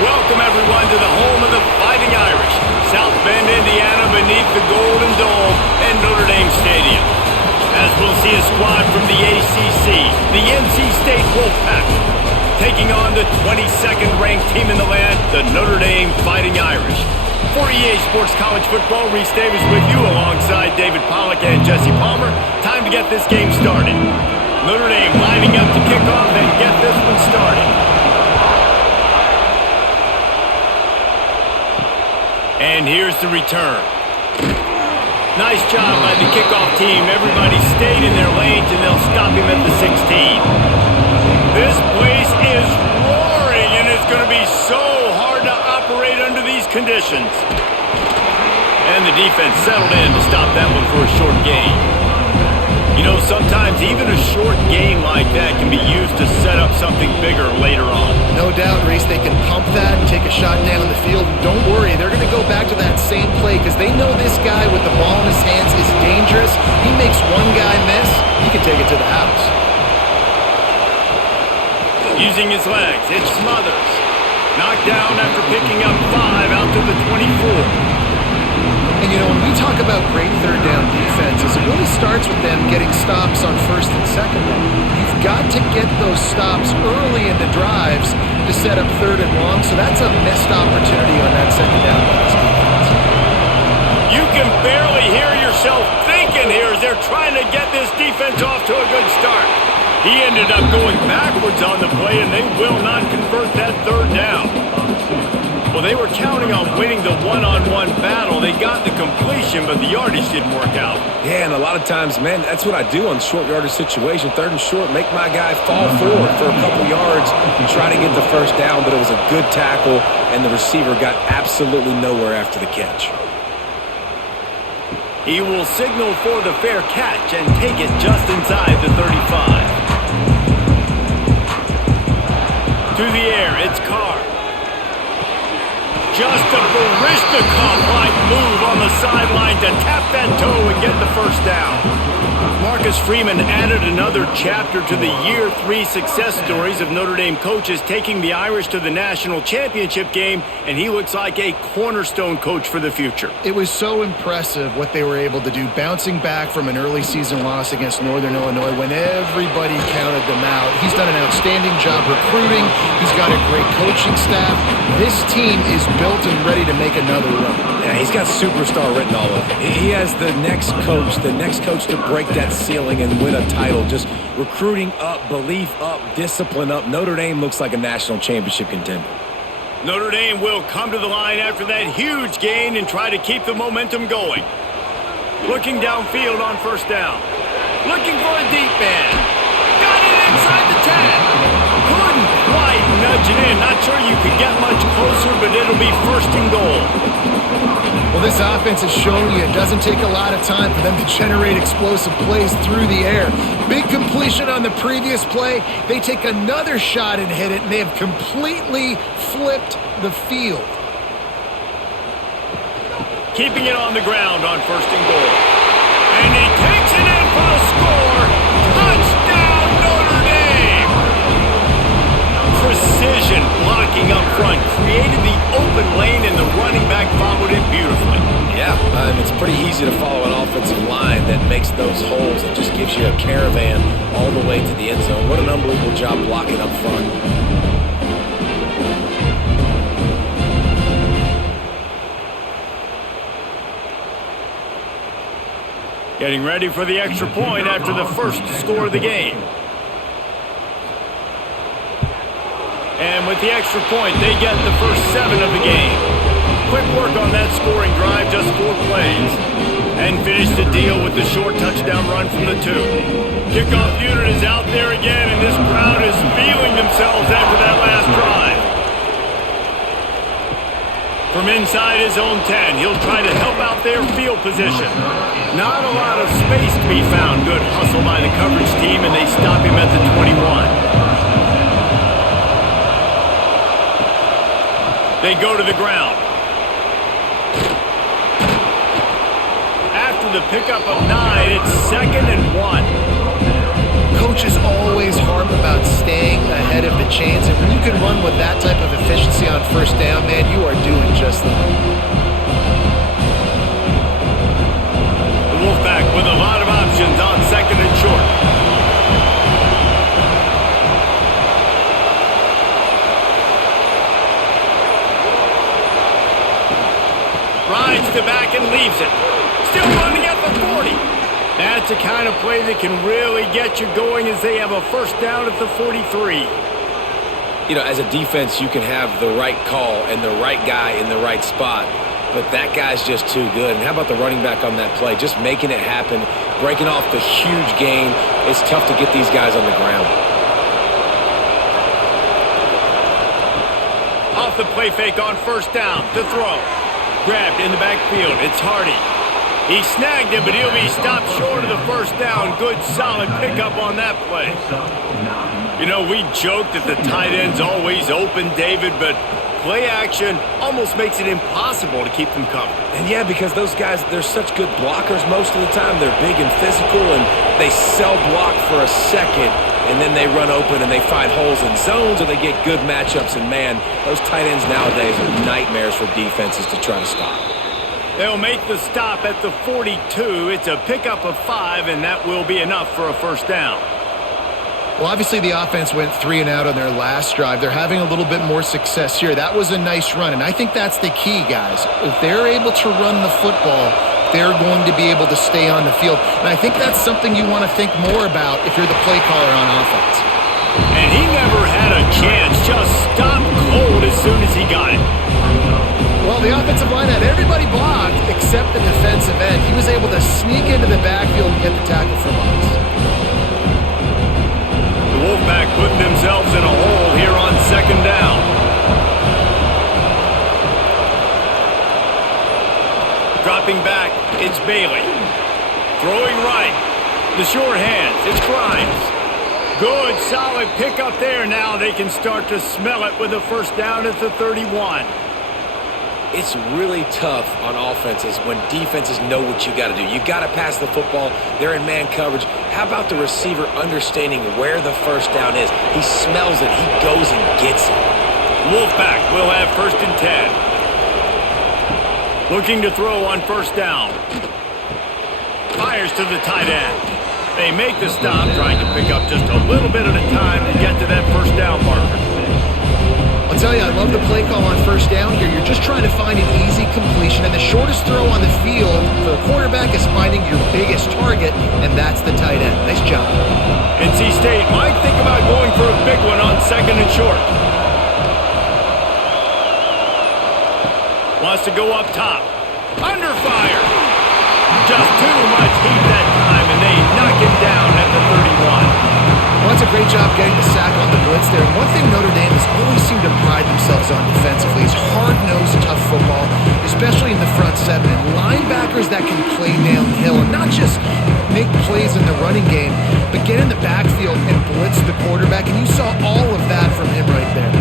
Welcome, everyone, to the home of the Fighting Irish, South Bend, Indiana, beneath the Golden Dome and Notre Dame Stadium. As we'll see a squad from the ACC, the NC State Wolfpack, taking on the 22nd ranked team in the land, the Notre Dame Fighting Irish. For EA Sports College Football, Reese Davis with you alongside David Pollack and Jesse Palmer. Time to get this game started. Notre Dame lining up to kick off and get this one started. And here's the return. Nice job by the kickoff team. Everybody stayed in their lanes, and they'll stop him at the 16. This place is roaring, and it's going to be so hard to operate under these conditions. And the defense settled in to stop that one for a short gain. You know, sometimes even a short gain like that can be used to set up something bigger later on. No doubt, Reese, they can pump that and take a shot down the field. And don't worry, they're going to go back to that same play because they know this guy with the ball in his hands is dangerous. He makes one guy miss, he can take it to the house. Using his legs, it smothers. Knocked down after picking up 5 out to the 24. And, you know, when we talk about great third down defenses, it really starts with them getting stops on first and second down. You've got to get those stops early in the drives to set up third and long, so that's a missed opportunity on that second down by this defense. You can barely hear yourself thinking here as they're trying to get this defense off to a good start. He ended up going backwards on the play, and they will not convert that third down. Well, they were counting on winning the one-on-one battle. They got the completion, but the yardage didn't work out. Yeah, and a lot of times, man, that's what I do on short yardage situation. Third and short, make my guy fall forward for a couple yards and try to get the first down, but it was a good tackle, and the receiver got absolutely nowhere after the catch. He will signal for the fair catch and take it just inside the 35. To the air, it's Carr. Just a Barishnikov-like move on the sideline to tap that toe and get the first down. Marcus Freeman added another chapter to the Year 3 success stories of Notre Dame coaches taking the Irish to the national championship game, and he looks like a cornerstone coach for the future. It was so impressive what they were able to do, bouncing back from an early season loss against Northern Illinois when everybody counted them out. He's done an outstanding job recruiting. He's got a great coaching staff. This team is built and ready to make another run. Yeah, he's got superstar written all over him. He has the next coach to break that ceiling and win a title. Just recruiting up, belief up, discipline up. Notre Dame looks like a national championship contender. Notre Dame will come to the line after that huge gain and try to keep the momentum going. Looking downfield on first down. Looking for a deep man. Got it inside the 10. Couldn't quite nudge it in. Not sure you could get much closer, but it'll be first and goal. Well, this offense has shown you it doesn't take a lot of time for them to generate explosive plays through the air. Big completion on the previous play. They take another shot and hit it, and they have completely flipped the field. Keeping it on the ground on first and goal. And he takes it in for a score. Touchdown, Notre Dame! Precision blocking up front created the open lane, and the running back followed it beautifully. Yeah, it's pretty easy to follow an offensive line that makes those holes. It just gives you a caravan all the way to the end zone. What an unbelievable job blocking up front. Getting ready for the extra point after the first score of the game. And with the extra point, they get the first 7 of the game. Quick work on that scoring drive, just 4 plays. And finish the deal with the short touchdown run from the 2. Kickoff unit is out there again, and this crowd is feeling themselves after that last drive. From inside his own 10, he'll try to help out their field position. Not a lot of space to be found. Good hustle by the coverage team, and they stop him at the 21. They go to the ground. After the pickup of 9, it's 2nd and 1. coaches always harp about staying ahead of the chains, and when you can run with that type of efficiency on first down, man, you are doing just that. The Wolfpack with a lot of options on second and short. Rides to back and leaves it. Still running at the 40. That's the kind of play that can really get you going as they have a first down at the 43. You know, as a defense, you can have the right call and the right guy in the right spot, but that guy's just too good. And how about the running back on that play? Just making it happen, breaking off the huge gain. It's tough to get these guys on the ground. Off the play fake on first down to throw. Grabbed in the backfield. It's Hardy. He snagged him, but he'll be stopped short of the first down. Good, solid pickup on that play. You know, we joke that the tight end's always open, David, but play action almost makes it impossible to keep them covered. And yeah, because those guys, they're such good blockers most of the time. They're big and physical, and they sell block for a second, and then they run open and they find holes in zones, or they get good matchups. And man, those tight ends nowadays are nightmares for defenses to try to stop. They'll make the stop at the 42. It's a pickup of 5, and that will be enough for a first down. Well, obviously the offense went 3 and out on their last drive. They're having a little bit more success here. That was a nice run, and I think that's the key, guys. If they're able to run the football, they're going to be able to stay on the field. And I think that's something you want to think more about if you're the play caller on offense. And he never had a chance. Just stopped cold as soon as he got it. Well, the offensive line had everybody blocked except the defensive end. He was able to sneak into the backfield and get the tackle from us. The Wolfpack putting themselves in a hole here on second down. Dropping back, it's Bailey. Throwing right. The short hands, it's Grimes. Good, solid pickup there. Now they can start to smell it with a first down at the 31. It's really tough on offenses when defenses know what you got to do. You got to pass the football. They're in man coverage. How about the receiver understanding where the first down is? He smells it. He goes and gets it. Wolfpack will have first and 10. Looking to throw on first down. Fires to the tight end. They make the stop, trying to pick up just a little bit at a time to get to that first down marker. I'll tell you, I love the play call on first down here. You're just trying to find an easy completion, and the shortest throw on the field for the quarterback is finding your biggest target, and that's the tight end. Nice job. NC State might think about going for a big one on second and short. Wants to go up top. Under fire. Just too much heat that time, and they knock him down at the 31. Well, that's a great job getting the sack on the blitz there. And one thing Notre Dame has always seemed to pride themselves on defensively is hard-nosed, tough football, especially in the front seven. And linebackers that can play downhill and not just make plays in the running game, but get in the backfield and blitz the quarterback. And you saw all of that from him right there.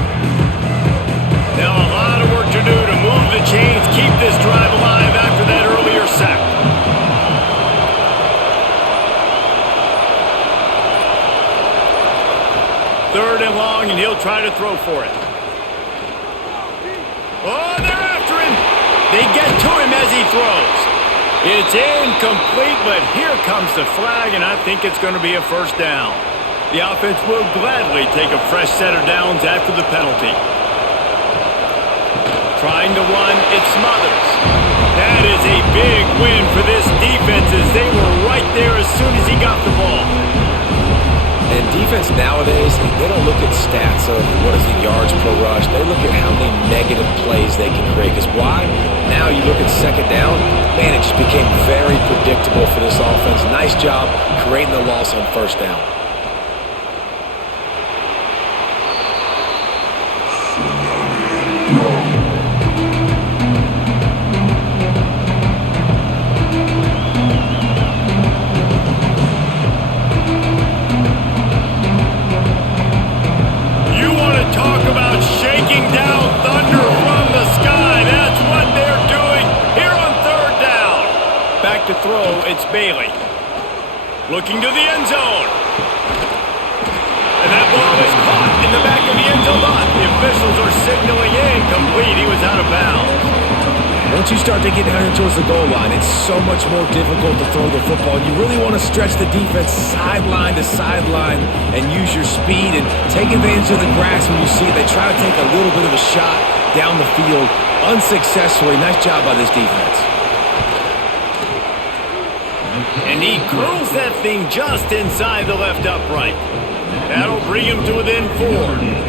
Now a lot of work to do to move the chains, keep this drive alive after that earlier sack. Third and long, and he'll try to throw for it. Oh, they're after him. They get to him as he throws. It's incomplete, but here comes the flag, and I think it's going to be a first down. The offense will gladly take a fresh set of downs after the penalty. Trying to run, it smothers. That is a big win for this defense as they were right there as soon as he got the ball. And defense nowadays, they don't look at stats of what is the yards per rush. They look at how many negative plays they can create. Because why? Now you look at second down, man, it just became very predictable for this offense. Nice job creating the loss on first down. To throw, it's Bailey. Looking to the end zone. officials are signaling incomplete. He was out of bounds. Once you start to get down here towards the goal line, it's so much more difficult to throw the football. You really want to stretch the defense sideline to sideline and use your speed and take advantage of the grass when you see it. They try to take a little bit of a shot down the field unsuccessfully. Nice job by this defense. And he curls that thing just inside the left upright. That'll bring him to within 4.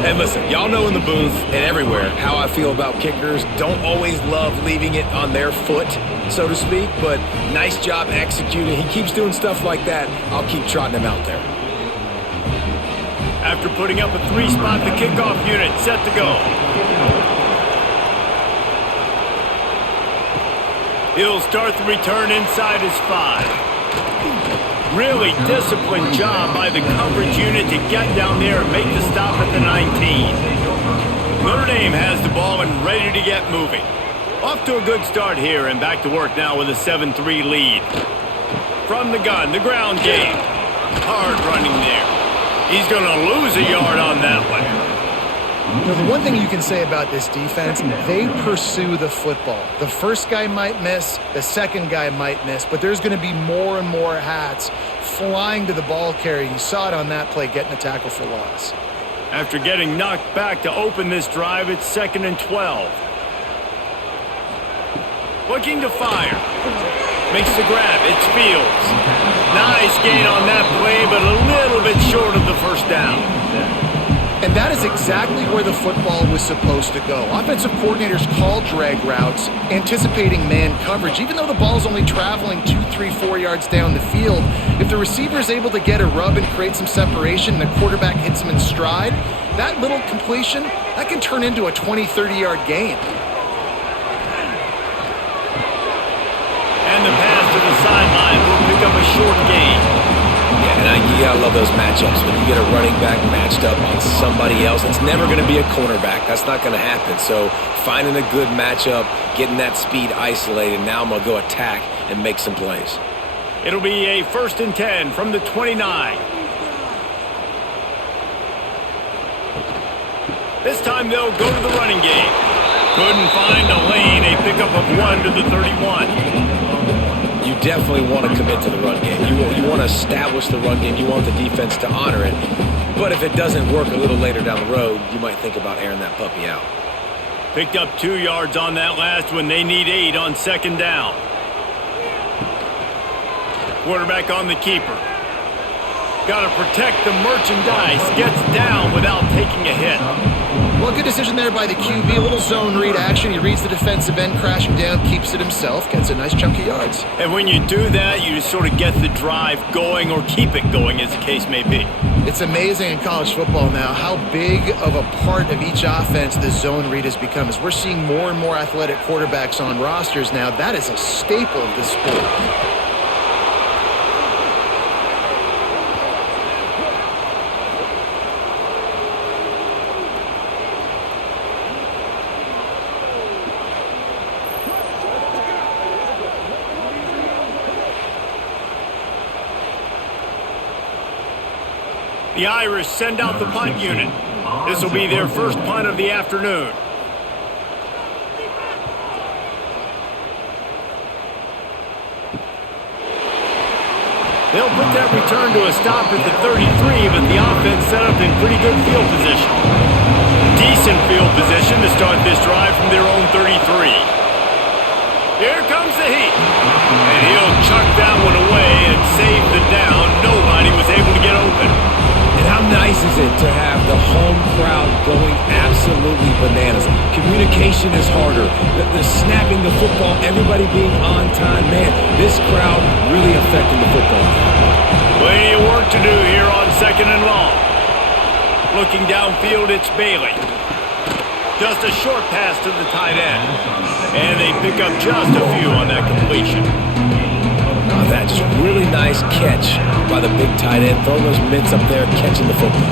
And listen, y'all know in the booth and everywhere how I feel about kickers. Don't always love leaving it on their foot, so to speak, but nice job executing. He keeps doing stuff like that. I'll keep trotting him out there. After putting up a 3-spot, the kickoff unit set to go. He'll start the return inside his 5. Really disciplined job by the coverage unit to get down there and make the stop at the 19. Notre Dame has the ball and ready to get moving. Off to a good start here and back to work now with a 7-3 lead. From the gun, the ground game. Hard running there. He's going to lose a yard on that one. You know, the one thing you can say about this defense, they pursue the football. The first guy might miss, the second guy might miss, but there's going to be more and more hats flying to the ball carrier. You saw it on that play, getting a tackle for loss. After getting knocked back to open this drive, it's 2nd and 12. Looking to fire. Makes the grab. It's Fields. Nice gain on that play, but a little bit short of the first down. And that is exactly where the football was supposed to go. Offensive coordinators call drag routes, anticipating man coverage. Even though the ball's only traveling 2, 3, 4 yards down the field, if the receiver is able to get a rub and create some separation and the quarterback hits him in stride, that little completion, that can turn into a 20, 30-yard gain. And the pass to the sideline will pick up a short gain. Yeah, and you gotta love those matchups. When you get a running back matched up on somebody else, it's never going to be a cornerback. That's not going to happen. So finding a good matchup, getting that speed isolated, now I'm going to go attack and make some plays. It'll be a 1st and 10 from the 29. This time they'll go to the running game. Couldn't find a lane, a pickup of 1 to the 31. You definitely want to commit to the run game. You want to establish the run game. You want the defense to honor it. But if it doesn't work a little later down the road, you might think about airing that puppy out. Picked up 2 yards on that last one. They need 8 on 2nd down. Quarterback on the keeper. Got to protect the merchandise. Gets down without taking a hit. Well, good decision there by the QB. A little zone read action. He reads the defensive end crashing down, keeps it himself, gets a nice chunk of yards. And when you do that, you just sort of get the drive going or keep it going, as the case may be. It's amazing in college football now how big of a part of each offense the zone read has become. As we're seeing more and more athletic quarterbacks on rosters now, that is a staple of the sport. The Irish send out the punt unit. This will be their first punt of the afternoon. They'll put that return to a stop at the 33, but the offense set up in pretty good field position. Decent field position to start this drive from their own 33. Here comes the heat. And he'll chuck that one away and save the down. Nobody was able to get open. And how nice is it to have the home crowd going absolutely bananas? Communication is harder. The snapping the football, everybody being on time. Man, this crowd really affecting the football. Plenty of work to do here on 2nd and long. Looking downfield, it's Bailey. Just a short pass to the tight end. And they pick up just a few on that completion. Oh, that just really nice catch by the big tight end. Throwing those mitts up there, catching the football.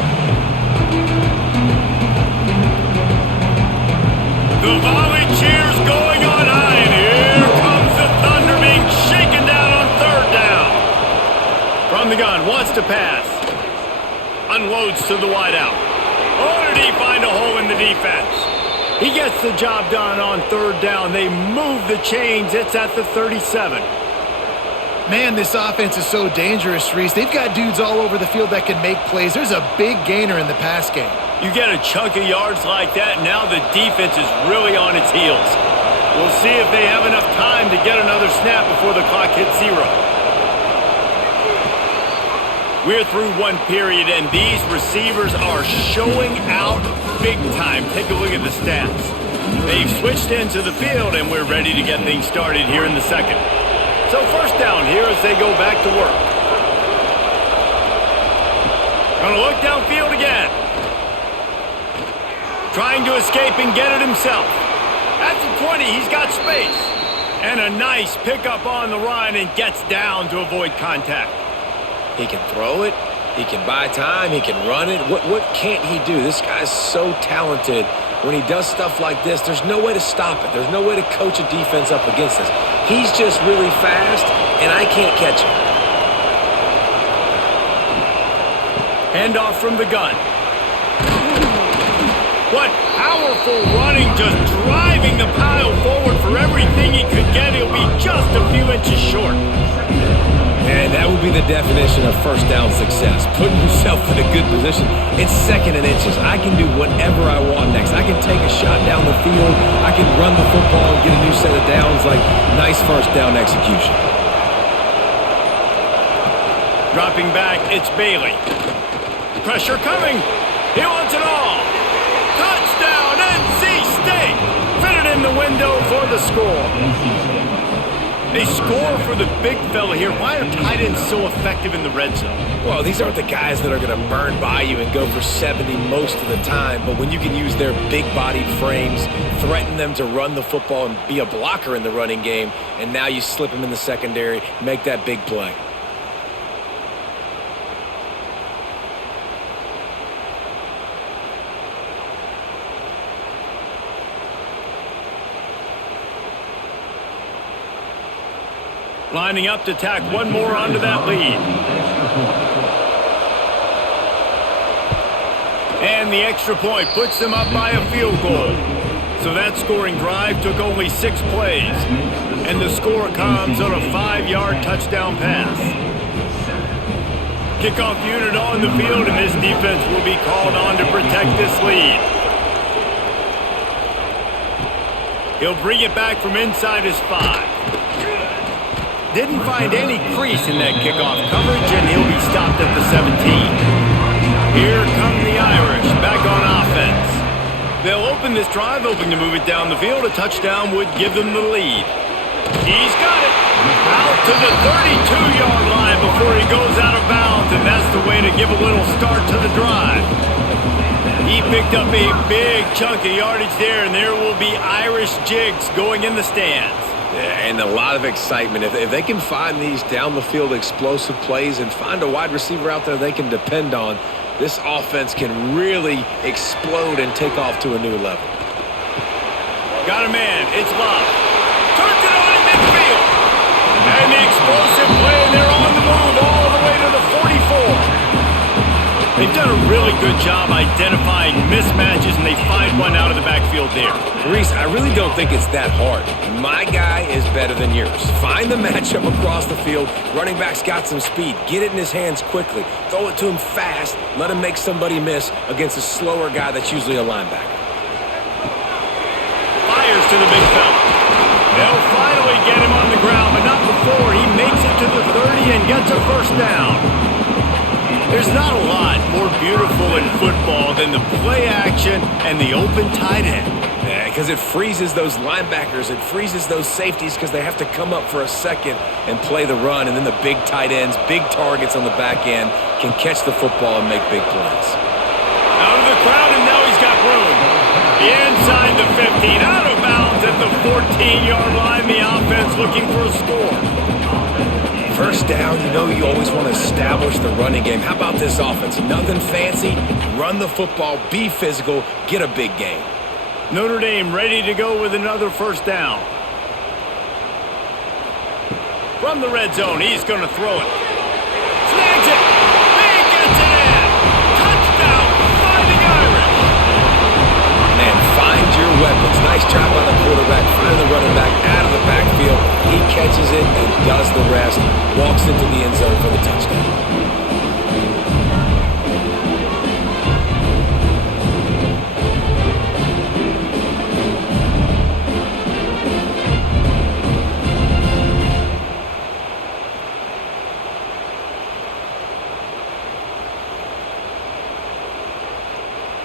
The volley cheers going on high, and here comes the Thunder being shaken down on 3rd down. From the gun, wants to pass. Unloads to the wideout. Oh, did he find a hole defense. He gets the job done on third down. They move the chains. It's at the 37. Man, this offense is so dangerous, Reese. They've got dudes all over the field that can make plays. There's a big gainer in the pass game. You get a chunk of yards like that, now the defense is really on its heels. We'll see if they have enough time to get another snap before the clock hits 0. We're through one period, and these receivers are showing out big time. Take a look at the stats. They've switched into the field, and we're ready to get things started here in the second. So first down here as they go back to work. Gonna look downfield again. Trying to escape and get it himself. At the 20, he's got space. And a nice pickup on the run and gets down to avoid contact. He can throw it. He can buy time. He can run it. What can't he do? This guy's so talented. When he does stuff like this, there's no way to stop it. There's no way to coach a defense up against this. He's just really fast, and I can't catch him. Handoff from the gun. What powerful running, just driving the pile forward for everything he could get. He'll be just a few inches short. And that would be the definition of first down success. Putting yourself in a good position. It's second and inches. I can do whatever I want next. I can take a shot down the field. I can run the football and get a new set of downs. Like, nice first down execution. Dropping back, it's Bailey. Pressure coming. He wants it all. Touchdown, NC State. Fitted in the window for the score. They score for the big fella here. Why are tight ends so effective in the red zone? Well, these aren't the guys that are going to burn by you and go for 70 most of the time, but when you can use their big-bodied frames, threaten them to run the football and be a blocker in the running game, and now you slip them in the secondary, make that big play. Lining up to tack one more onto that lead. And the extra point puts them up by a field goal. So that scoring drive took only 6 plays. And the score comes on a 5-yard touchdown pass. Kickoff unit on the field, and this defense will be called on to protect this lead. He'll bring it back from inside his 5. Didn't find any crease in that kickoff coverage, and he'll be stopped at the 17. Here come the Irish, back on offense. They'll open this drive, hoping to move it down the field. A touchdown would give them the lead. He's got it. Out to the 32-yard line before he goes out of bounds, and that's the way to give a little start to the drive. He picked up a big chunk of yardage there, and there will be Irish jigs going in the stands. Yeah, and a lot of excitement. If they can find these down-the-field explosive plays and find a wide receiver out there they can depend on, this offense can really explode and take off to a new level. Got a man. It's Love. Turns it on in midfield. And the explosive play, and they're on the move all the way to the 44. They've done a really good job identifying mismatches, and they find one out of the backfield there. Reese, I really don't think it's that hard. My guy is better than yours. Find the matchup across the field. Running back's got some speed. Get it in his hands quickly. Throw it to him fast. Let him make somebody miss against a slower guy that's usually a linebacker. Fires to the big fella. They'll finally get him on the ground, but not before he makes it to the 30 and gets a first down. There's not a lot more beautiful in football than the play action and the open tight end. Yeah, because it freezes those linebackers. It freezes those safeties because they have to come up for a second and play the run. And then the big tight ends, big targets on the back end, can catch the football and make big plays. Out of the crowd, and now he's got room. Inside the 15, out of bounds at the 14-yard line. The offense looking for a score. First down, you know you always want to establish the running game. How about this offense? Nothing fancy. Run the football, be physical, get a big gain. Notre Dame ready to go with another first down. From the red zone, he's going to throw it. Snags it. He gets it in. Touchdown, Fighting Irish. into the end zone for the touchdown.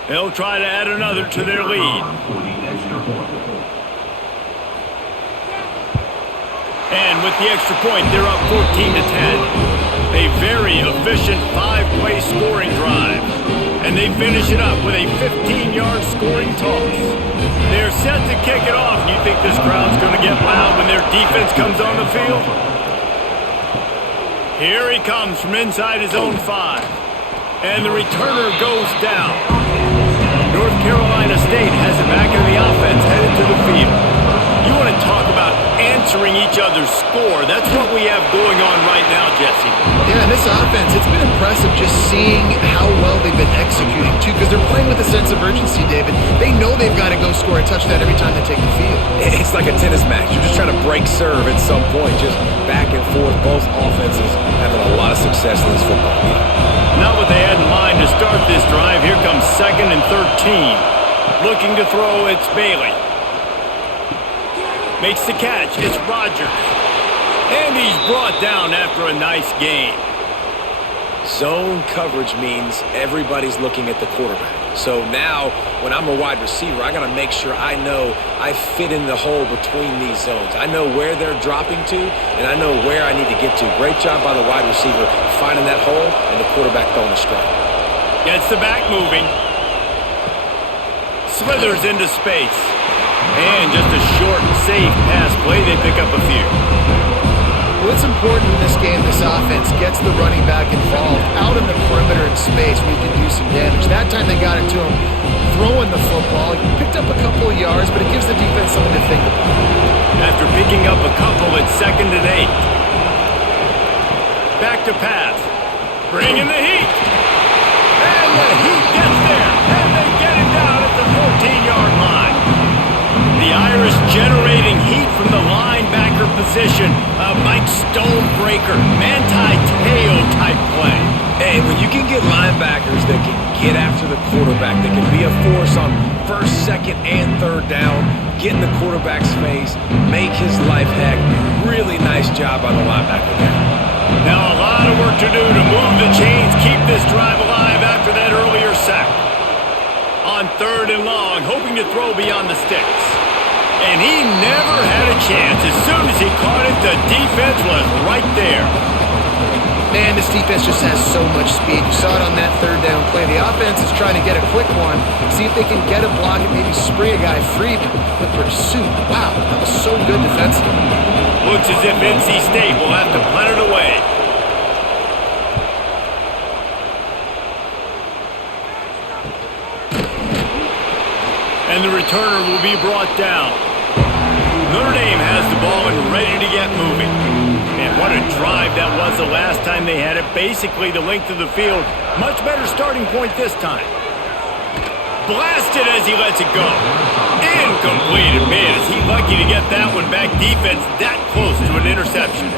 They'll try to add another to their lead. And with the extra point, they're up 14-10. A very efficient 5-play scoring drive. And they finish it up with a 15-yard scoring toss. They're set to kick it off. You think this crowd's going to get loud when their defense comes on the field? Here he comes from inside his own 5. And the returner goes down. North Carolina State has it back in the offense, headed to the field. You want to talk about answering each other's score. That's what we have going on right now, Jesse. Yeah, this offense, it's been impressive just seeing how well they've been executing, too, because they're playing with a sense of urgency, David. They know they've got to go score a touchdown every time they take the field. It's like a tennis match. You're just trying to break serve at some point, just back and forth. Both offenses having a lot of success in this football game. Not what they had in mind to start this drive. Here comes 2nd and 13. Looking to throw, it's Bailey. Makes the catch, it's Rogers. And he's brought down after a nice gain. Zone coverage means everybody's looking at the quarterback. So now, when I'm a wide receiver, I got to make sure I know I fit in the hole between these zones. I know where they're dropping to, and I know where I need to get to. Great job by the wide receiver finding that hole, and the quarterback throwing a strike. Gets the back moving. Slithers into space. And just a short, safe pass play. They pick up a few. Well, it's important in this game, this offense gets the running back involved out in the perimeter in space where you can do some damage. That time they got it to him throwing the football. He picked up a couple of yards, but it gives the defense something to think about. After picking up a couple, it's 2nd and 8. Back to pass. Bringing the heat. And the heat gets there. And they get him down at the 14-yard line. The Irish generating heat from the linebacker position. A Mike Stonebreaker, Manti Te'o type play. Hey, when you can get linebackers that can get after the quarterback, that can be a force on 1st, 2nd, and 3rd down, get in the quarterback's face, make his life heck. Really nice job by the linebacker there. Now a lot of work to do to move the chains, keep this drive alive after that earlier sack. On 3rd and long, hoping to throw beyond the sticks. And he never had a chance. As soon as he caught it, the defense was right there. Man, this defense just has so much speed. You saw it on that 3rd down play. The offense is trying to get a quick one, see if they can get a block and maybe spray a guy free. But pursuit, wow, that was so good defensively. Looks as if NC State will have to punt it away. And the returner will be brought down. Notre Dame has the ball and ready to get moving. And what a drive that was the last time they had it. Basically the length of the field. Much better starting point this time. Blasted as he lets it go. Incomplete. Man, is he lucky to get that one back. Defense that close to an interception.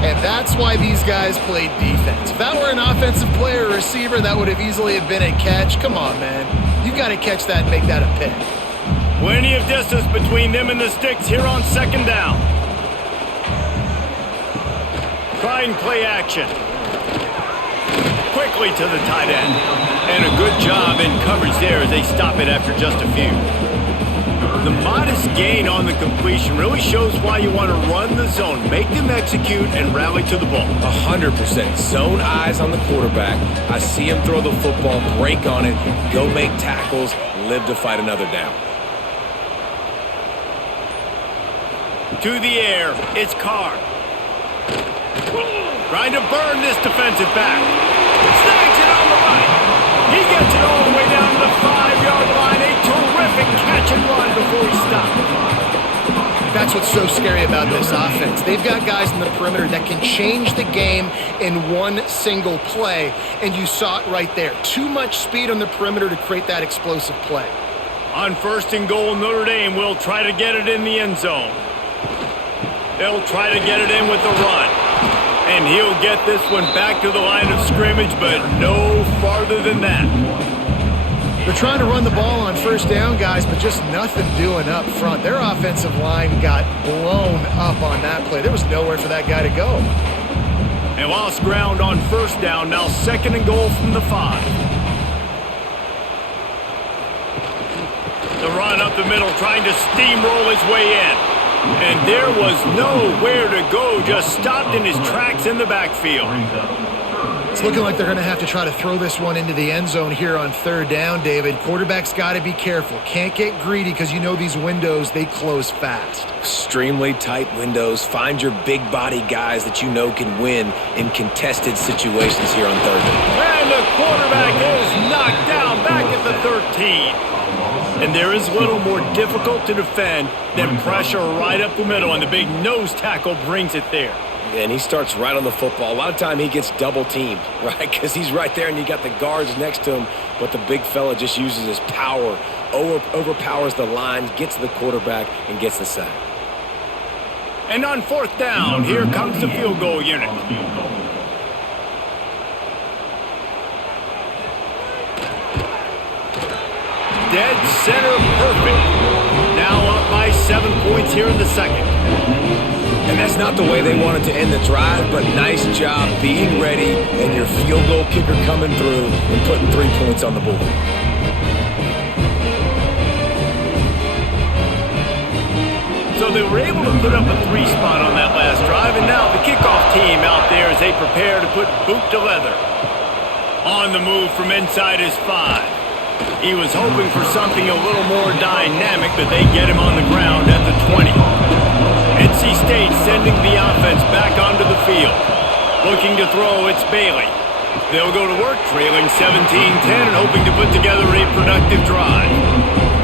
And that's why these guys played defense. If that were an offensive player or receiver, that would have easily have been a catch. Come on, man. You got to catch that and make that a pick. Plenty of distance between them and the sticks here on 2nd down. Trying play action. Quickly to the tight end. And a good job in coverage there as they stop it after just a few. The modest gain on the completion really shows why you want to run the zone. Make them execute and rally to the ball. 100%. Zone eyes on the quarterback. I see him throw the football, break on it, go make tackles, live to fight another down. To the air, it's Carr. Trying to burn this defensive back. Snags it on the right. He gets it all the way down to the 5-yard line. A terrific catch and run before he stopped. That's what's so scary about this offense. They've got guys in the perimeter that can change the game in one single play, and you saw it right there. Too much speed on the perimeter to create that explosive play. On 1st and goal, Notre Dame will try to get it in the end zone. They'll try to get it in with the run. And he'll get this one back to the line of scrimmage, but no farther than that. They're trying to run the ball on first down, guys, but just nothing doing up front. Their offensive line got blown up on that play. There was nowhere for that guy to go. And lost ground on first down, now 2nd and goal from the 5. The run up the middle, trying to steamroll his way in. And there was nowhere to go, just stopped in his tracks in the backfield. It's looking like they're going to have to try to throw this one into the end zone here on 3rd down, David. Quarterback's got to be careful. Can't get greedy because you know these windows, they close fast. Extremely tight windows. Find your big body guys that you know can win in contested situations here on 3rd down. And the quarterback is knocked down back at the 13. And there is little more difficult to defend than pressure right up the middle, and the big nose tackle brings it there. And he starts right on the football. A lot of time he gets double teamed, right? Because he's right there and you got the guards next to him, but the big fella just uses his power, overpowers the line, gets to the quarterback, and gets the sack. And on 4th down, here comes the field goal unit. Dead center perfect. Now up by 7 points here in the 2nd. And that's not the way they wanted to end the drive, but nice job being ready and your field goal kicker coming through and putting 3 points on the board. So they were able to put up a 3 spot on that last drive, and now the kickoff team out there as they prepare to put boot to leather. On the move from inside his 5. He was hoping for something a little more dynamic, but they get him on the ground at the 20. NC State sending the offense back onto the field. Looking to throw, it's Bailey. They'll go to work, trailing 17-10 and hoping to put together a productive drive.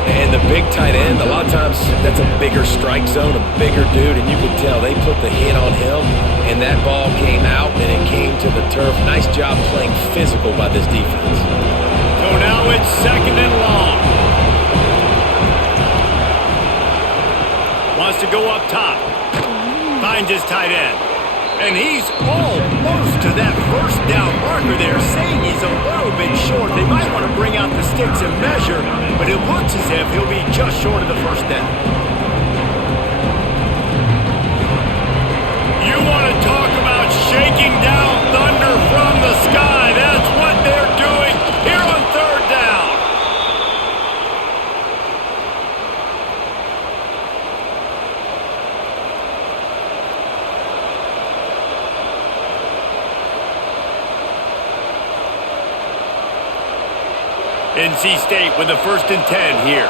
And the big tight end, a lot of times that's a bigger strike zone, a bigger dude, and you can tell they put the hit on him, and that ball came out and it came to the turf. Nice job playing physical by this defense. So now it's 2nd and long. Wants to go up top. Finds his tight end. And he's almost to that first down marker there, saying he's a little bit short. They might want to bring out the sticks and measure, but it looks as if he'll be just short of the first down. You want to talk about shaking down thunder from the sky. That's what they're doing here on 3rd down. NC State with a 1st and 10 here.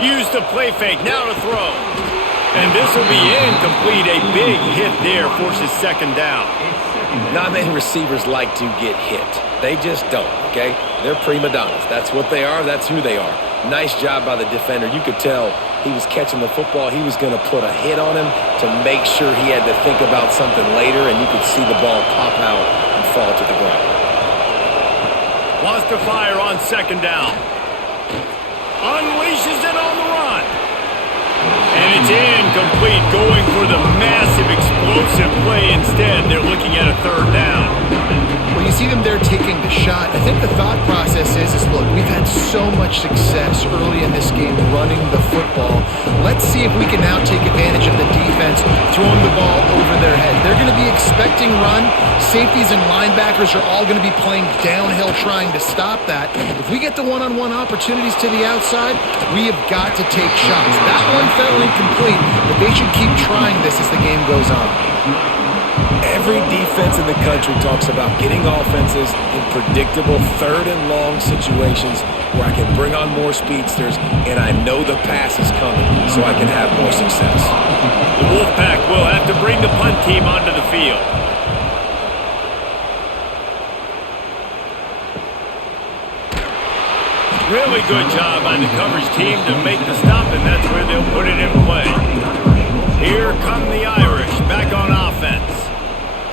Use the play fake, now to throw. And this will be incomplete. A big hit there forces 2nd down. Not many receivers like to get hit. They just don't, okay? They're prima donnas. That's what they are. That's who they are. Nice job by the defender. You could tell he was catching the football. He was going to put a hit on him to make sure he had to think about something later, and you could see the ball pop out and fall to the ground. Wants to fire on 2nd down. Unleashes it on the run. And it's incomplete, going for the massive explosive play instead. They're looking at a 3rd down. Well, you see them there taking the shot. I think the thought process is look, we've had so much success early in this game running the football. Let's see if we can now take advantage of the defense throwing the ball over their head. They're going to be expecting run. Safeties and linebackers are all going to be playing downhill trying to stop that. If we get the one-on-one opportunities to the outside, we have got to take shots. That one fell incomplete, but they should keep trying this as the game goes on. Every defense in the country talks about getting offenses in predictable 3rd and long situations where I can bring on more speedsters and I know the pass is coming so I can have more success. The Wolfpack will have to bring the punt team onto the field. Really good job by the coverage team to make the stop, and that's where they'll put it in play. Here come the Irish back on offense.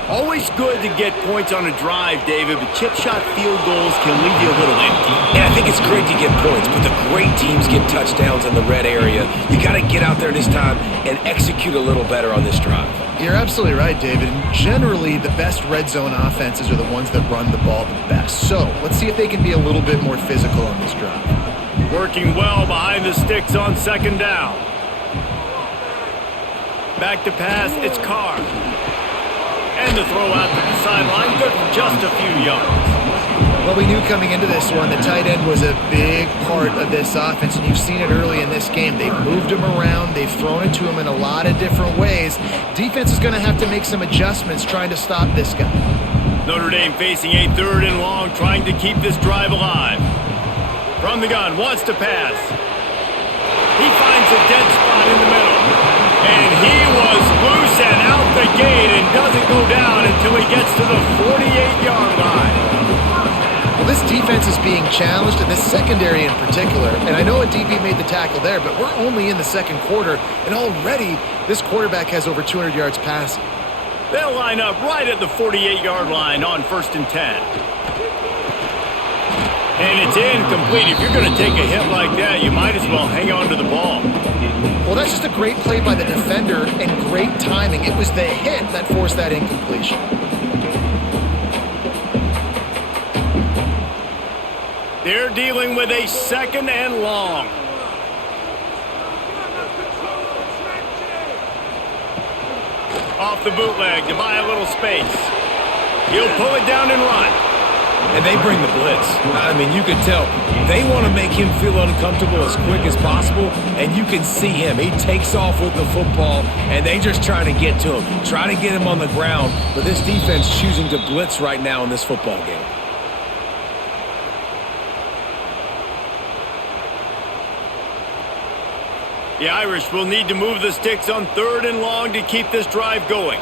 Always good to get points on a drive, David, but chip shot field goals can leave you a little empty. Yeah, I think it's great to get points, but the great teams get touchdowns in the red area. You got to get out there this time and execute a little better on this drive. You're absolutely right, David. And generally, the best red zone offenses are the ones that run the ball the best. So let's see if they can be a little bit more physical on this drive. Working well behind the sticks on second down. Back to pass, it's Carr. And the throw out to the sideline, good for just a few yards. Well, we knew coming into this one the tight end was a big part of this offense, and you've seen it early in this game. They've moved him around. They've thrown it to him in a lot of different ways. Defense is going to have to make some adjustments trying to stop this guy. Notre Dame facing a 3rd and long, trying to keep this drive alive. From the gun, wants to pass. He finds a dead spot in the middle. And he was loose and out the gate and doesn't go down until he gets to the 48-yard line. Well, this defense is being challenged, and this secondary in particular. And I know a DB made the tackle there, but we're only in the second quarter, and already this quarterback has over 200 yards passing. They'll line up right at the 48-yard line on 1st and 10. And it's incomplete. If you're going to take a hit like that, you might as well hang on to the ball. Well, that's just a great play by the defender and great timing. It was the hit that forced that incompletion. They're dealing with a 2nd and long. Off the bootleg to buy a little space. He'll pull it down and run. And they bring the blitz. I mean, you can tell they want to make him feel uncomfortable as quick as possible, and you can see him. He takes off with the football, and they just trying to get to him, trying to get him on the ground. But this defense choosing to blitz right now in this football game. The Irish will need to move the sticks on 3rd and long to keep this drive going.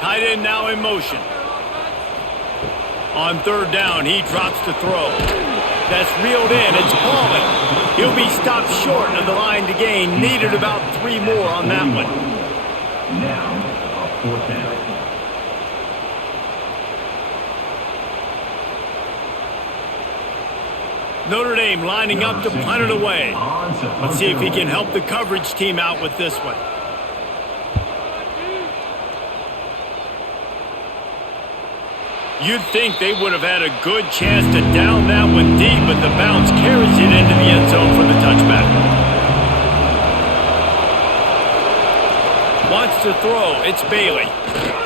Tight end now in motion. On 3rd down, he drops to throw. That's reeled in. It's Pauling. He'll be stopped short of the line to gain. Needed about 3 more on that one. Now, 4th down. Notre Dame lining up to punt it away. Let's see if he can help the coverage team out with this one. You'd think they would have had a good chance to down that one deep, but the bounce carries it into the end zone for the touchback. Wants to throw. It's Bailey.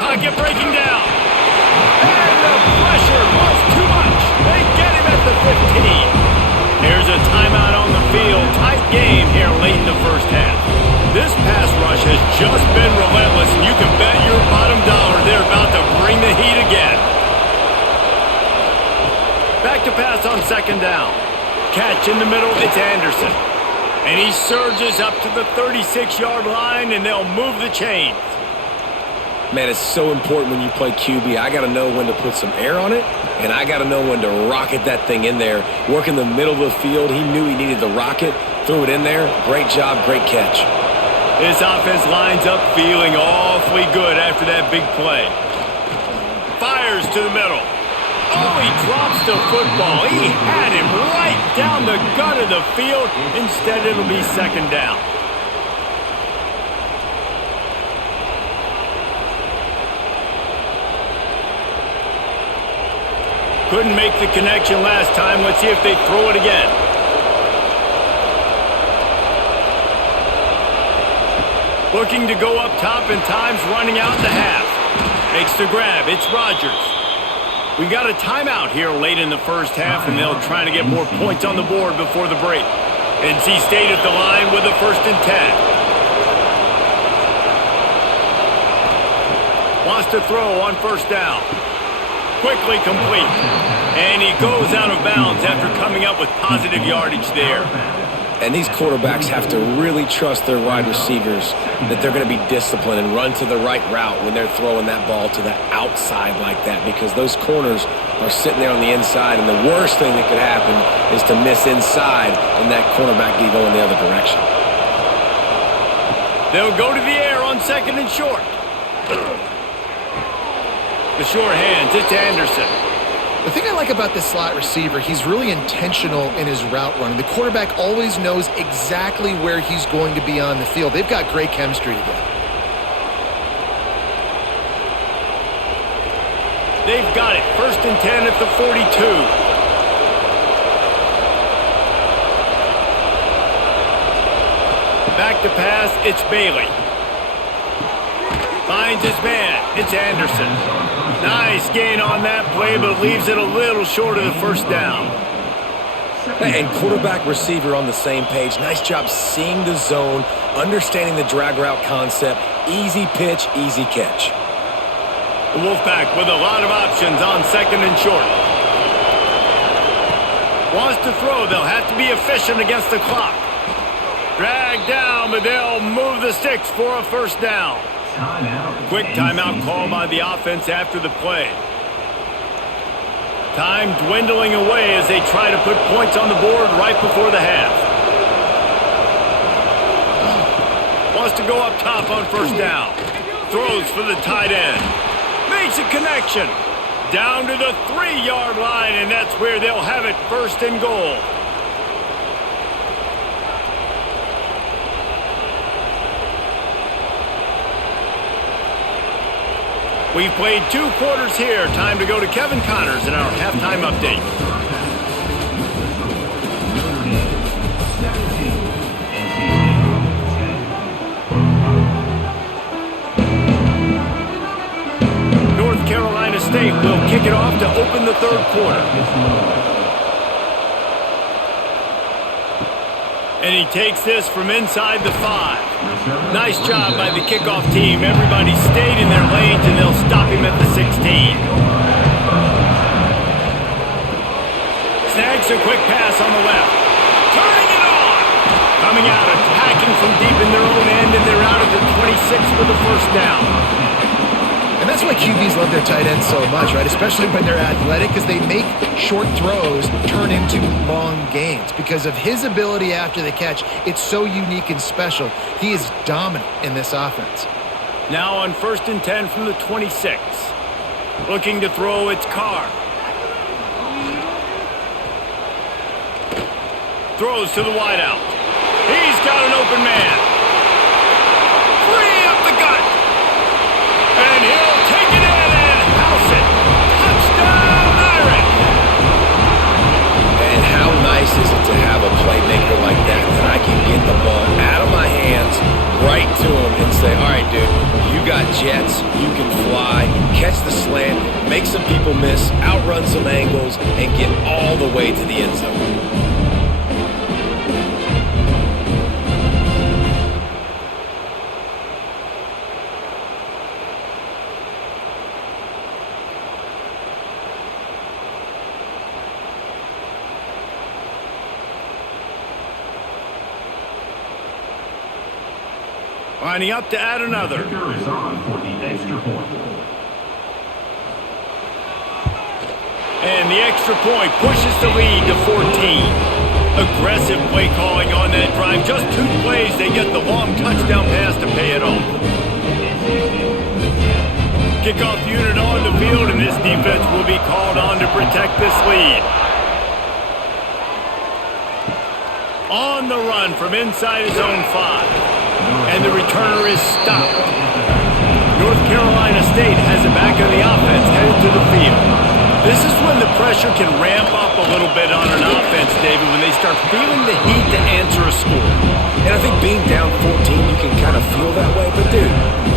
Pocket breaking down. And the pressure was too much. They get him at the 15. Here's a timeout on the field. Tight game here late in the first half. This pass rush has just been relentless, and you can bet your bottom dollar they're about to bring the heat again. Back to pass on 2nd down. Catch in the middle, it's Anderson. And he surges up to the 36-yard line, and they'll move the chains. Man, it's so important when you play QB. I got to know when to put some air on it, and I got to know when to rocket that thing in there. Work in the middle of the field. He knew he needed the rocket, threw it in there. Great job, great catch. This offense lines up feeling awfully good after that big play. Fires to the middle. Oh, he drops the football. He had him right down the gut of the field. Instead, it'll be 2nd down. Couldn't make the connection last time. Let's see if they throw it again. Looking to go up top, and time's running out in the half. Makes the grab. It's Rogers. We've got a timeout here late in the first half, and they'll try to get more points on the board before the break. NC State at the line with a 1st and 10. Wants to throw on 1st down. Quickly complete. And he goes out of bounds after coming up with positive yardage there. And these quarterbacks have to really trust their wide receivers that they're going to be disciplined and run to the right route when they're throwing that ball to the outside like that, because those corners are sitting there on the inside, and the worst thing that could happen is to miss inside and that cornerback be going the other direction. They'll go to the air on on second and short. The short hands, it's Anderson. The thing I like about this slot receiver, he's really intentional in his route running. The quarterback always knows exactly where he's going to be on the field. They've got great chemistry together. They've got it. 1st and 10 at the 42. Back to pass, it's Bailey. Finds his man, it's Anderson. Nice gain on that play, but leaves it a little short of the first down. And quarterback receiver on the same page. Nice job seeing the zone, understanding the drag route concept. Easy pitch, easy catch. The Wolfpack with a lot of options on second and short. Wants to throw, they'll have to be efficient against the clock. Dragged down, but they'll move the sticks for a first down. Quick timeout call by the offense after the play. Time dwindling away as they try to put points on the board right before the half. Wants to go up top on first down. Throws for the tight end. Makes a connection. Down to the 3-yard line, and that's where they'll have it, 1st and goal. We've played 2 quarters here. Time to go to Kevin Connors in our halftime update. North Carolina State will kick it off to open the 3rd quarter. And he takes this from inside the 5. Nice job by the kickoff team. Everybody stayed in their lanes, and they'll stop him at the 16. Snags a quick pass on the left. Turning it on! Coming out, attacking from deep in their own end, and they're out at the 26 for the first down. And that's why QBs love their tight ends so much, right? Especially when they're athletic, because they make short throws turn into long gains. Because of his ability after the catch, it's so unique and special. He is dominant in this offense. Now on 1st and 10 from the 26. Looking to throw, it's Carr. Throws to the wideout. He's got an open man. Free up the gut. And he'll take it in and house it. Touchdown, Irish! And how nice is it to have a playmaker like that I can get the ball out of my hands, right to him, and say, all right, dude, you got jets, you can fly, catch the slant, make some people miss, outrun some angles, and get all the way to the end zone. Lining up to add another. Kicker is on for the extra point. And the extra point pushes the lead to 14. Aggressive play calling on that drive. Just 2 plays, they get the long touchdown pass to pay it off. Kickoff unit on the field, and this defense will be called on to protect this lead. On the run from inside his own 5. And the returner is stopped. North Carolina State has it back on the offense, headed to the field. This is when the pressure can ramp up a little bit on an offense, David, when they start feeling the heat to answer a score. And I think being down 14, you can kind of feel that way. But, dude,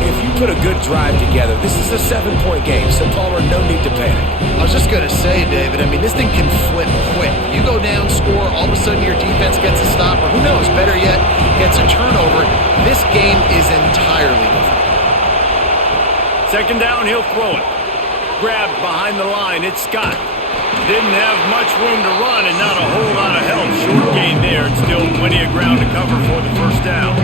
if you put a good drive together, this is a 7-point game, so, Palmer, no need to panic. I was just going to say, David, I mean, this thing can flip quick. You go down, score, all of a sudden your defense gets a stop, or who knows, better yet, gets a turnover. This game is entirely different. Second down, he'll throw it. Grabbed behind the line, it's Scott. Didn't have much room to run and not a whole lot of help. Short gain there and still plenty of ground to cover for the first down.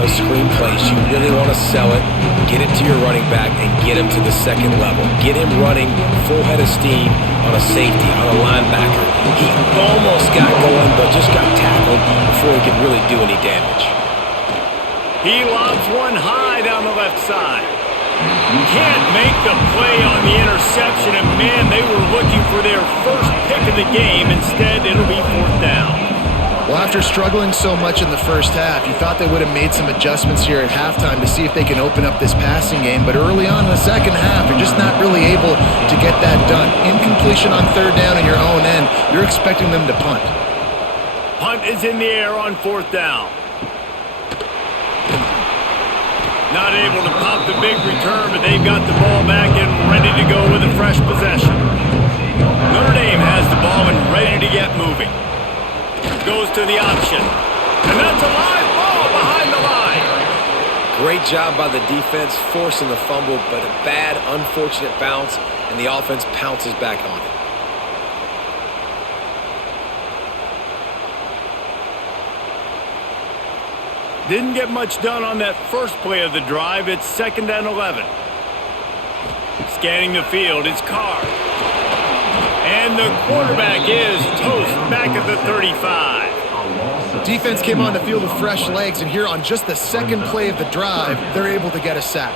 Those screen plays, you really want to sell it, get it to your running back, and get him to the second level. Get him running full head of steam on a safety, on a linebacker. He almost got going, but just got tackled before he could really do any damage. He lobs one high down the left side. Can't make the play on the interception, and man, they were looking for their first pick of the game. Instead, it'll be 4th down. Well, after struggling so much in the first half, you thought they would have made some adjustments here at halftime to see if they can open up this passing game. But early on in the second half, you're just not really able to get that done. Incompletion on 3rd down in your own end, you're expecting them to punt. Punt is in the air on 4th down. Not able to pop the big return, but they've got the ball back and ready to go with a fresh possession. Notre Dame has the ball and ready to get moving. Goes to the option. And that's a live ball behind the line. Great job by the defense forcing the fumble, but a bad, unfortunate bounce, and the offense pounces back on it. Didn't get much done on that first play of the drive. It's 2nd and 11. Scanning the field, it's Carr. And the quarterback is toast back at the 35. Defense came on the field with fresh legs, and here on just the second play of the drive, they're able to get a sack.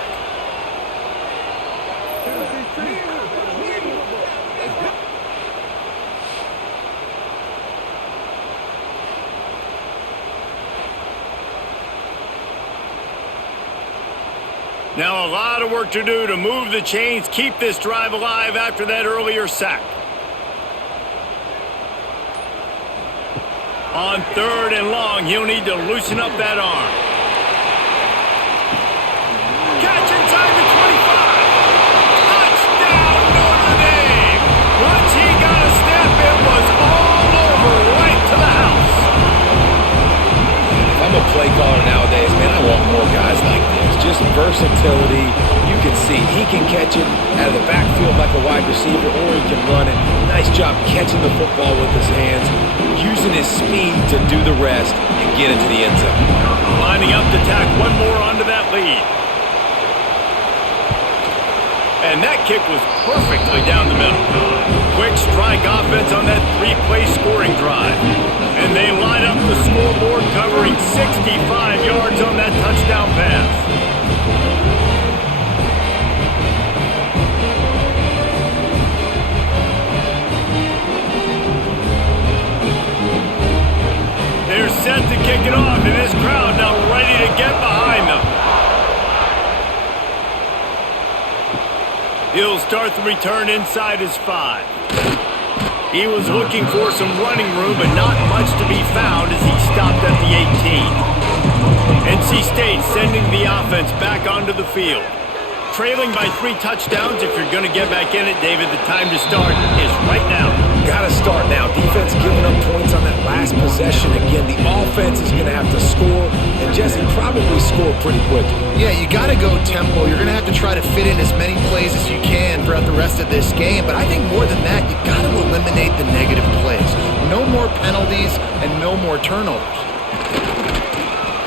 Now a lot of work to do to move the chains, keep this drive alive after that earlier sack. On 3rd and long, he'll need to loosen up that arm. Catch inside the 25. Touchdown, Notre Dame. Once he got a step, it was all over, right to the house. If I'm a play caller nowadays, man, I want more guys like this. Just versatility. You can see he can catch it out of the backfield like a wide receiver, or he can run it. Nice job catching the football with his hands, using his speed to do the rest and get into the end zone. Lining up to tack one more onto that lead. And that kick was perfectly down the middle. Quick strike offense on that 3-play scoring drive. And they line up the scoreboard, covering 65 yards on that touchdown pass. They're set to kick it off, and this crowd now ready to get behind them. He'll start the return inside his 5. He was looking for some running room, but not much to be found as he stopped at the 18. NC State sending the offense back onto the field. Trailing by 3 touchdowns. If you're going to get back in it, David, the time to start is right now. Got to start now. Defense giving up points on that last possession. Again, the offense is going to have to score, and Jesse probably score pretty quick. Yeah, you got to go tempo. You're going to have to try to fit in as many plays as you can throughout the rest of this game. But I think more than that, you got to eliminate the negative plays. No more penalties and no more turnovers.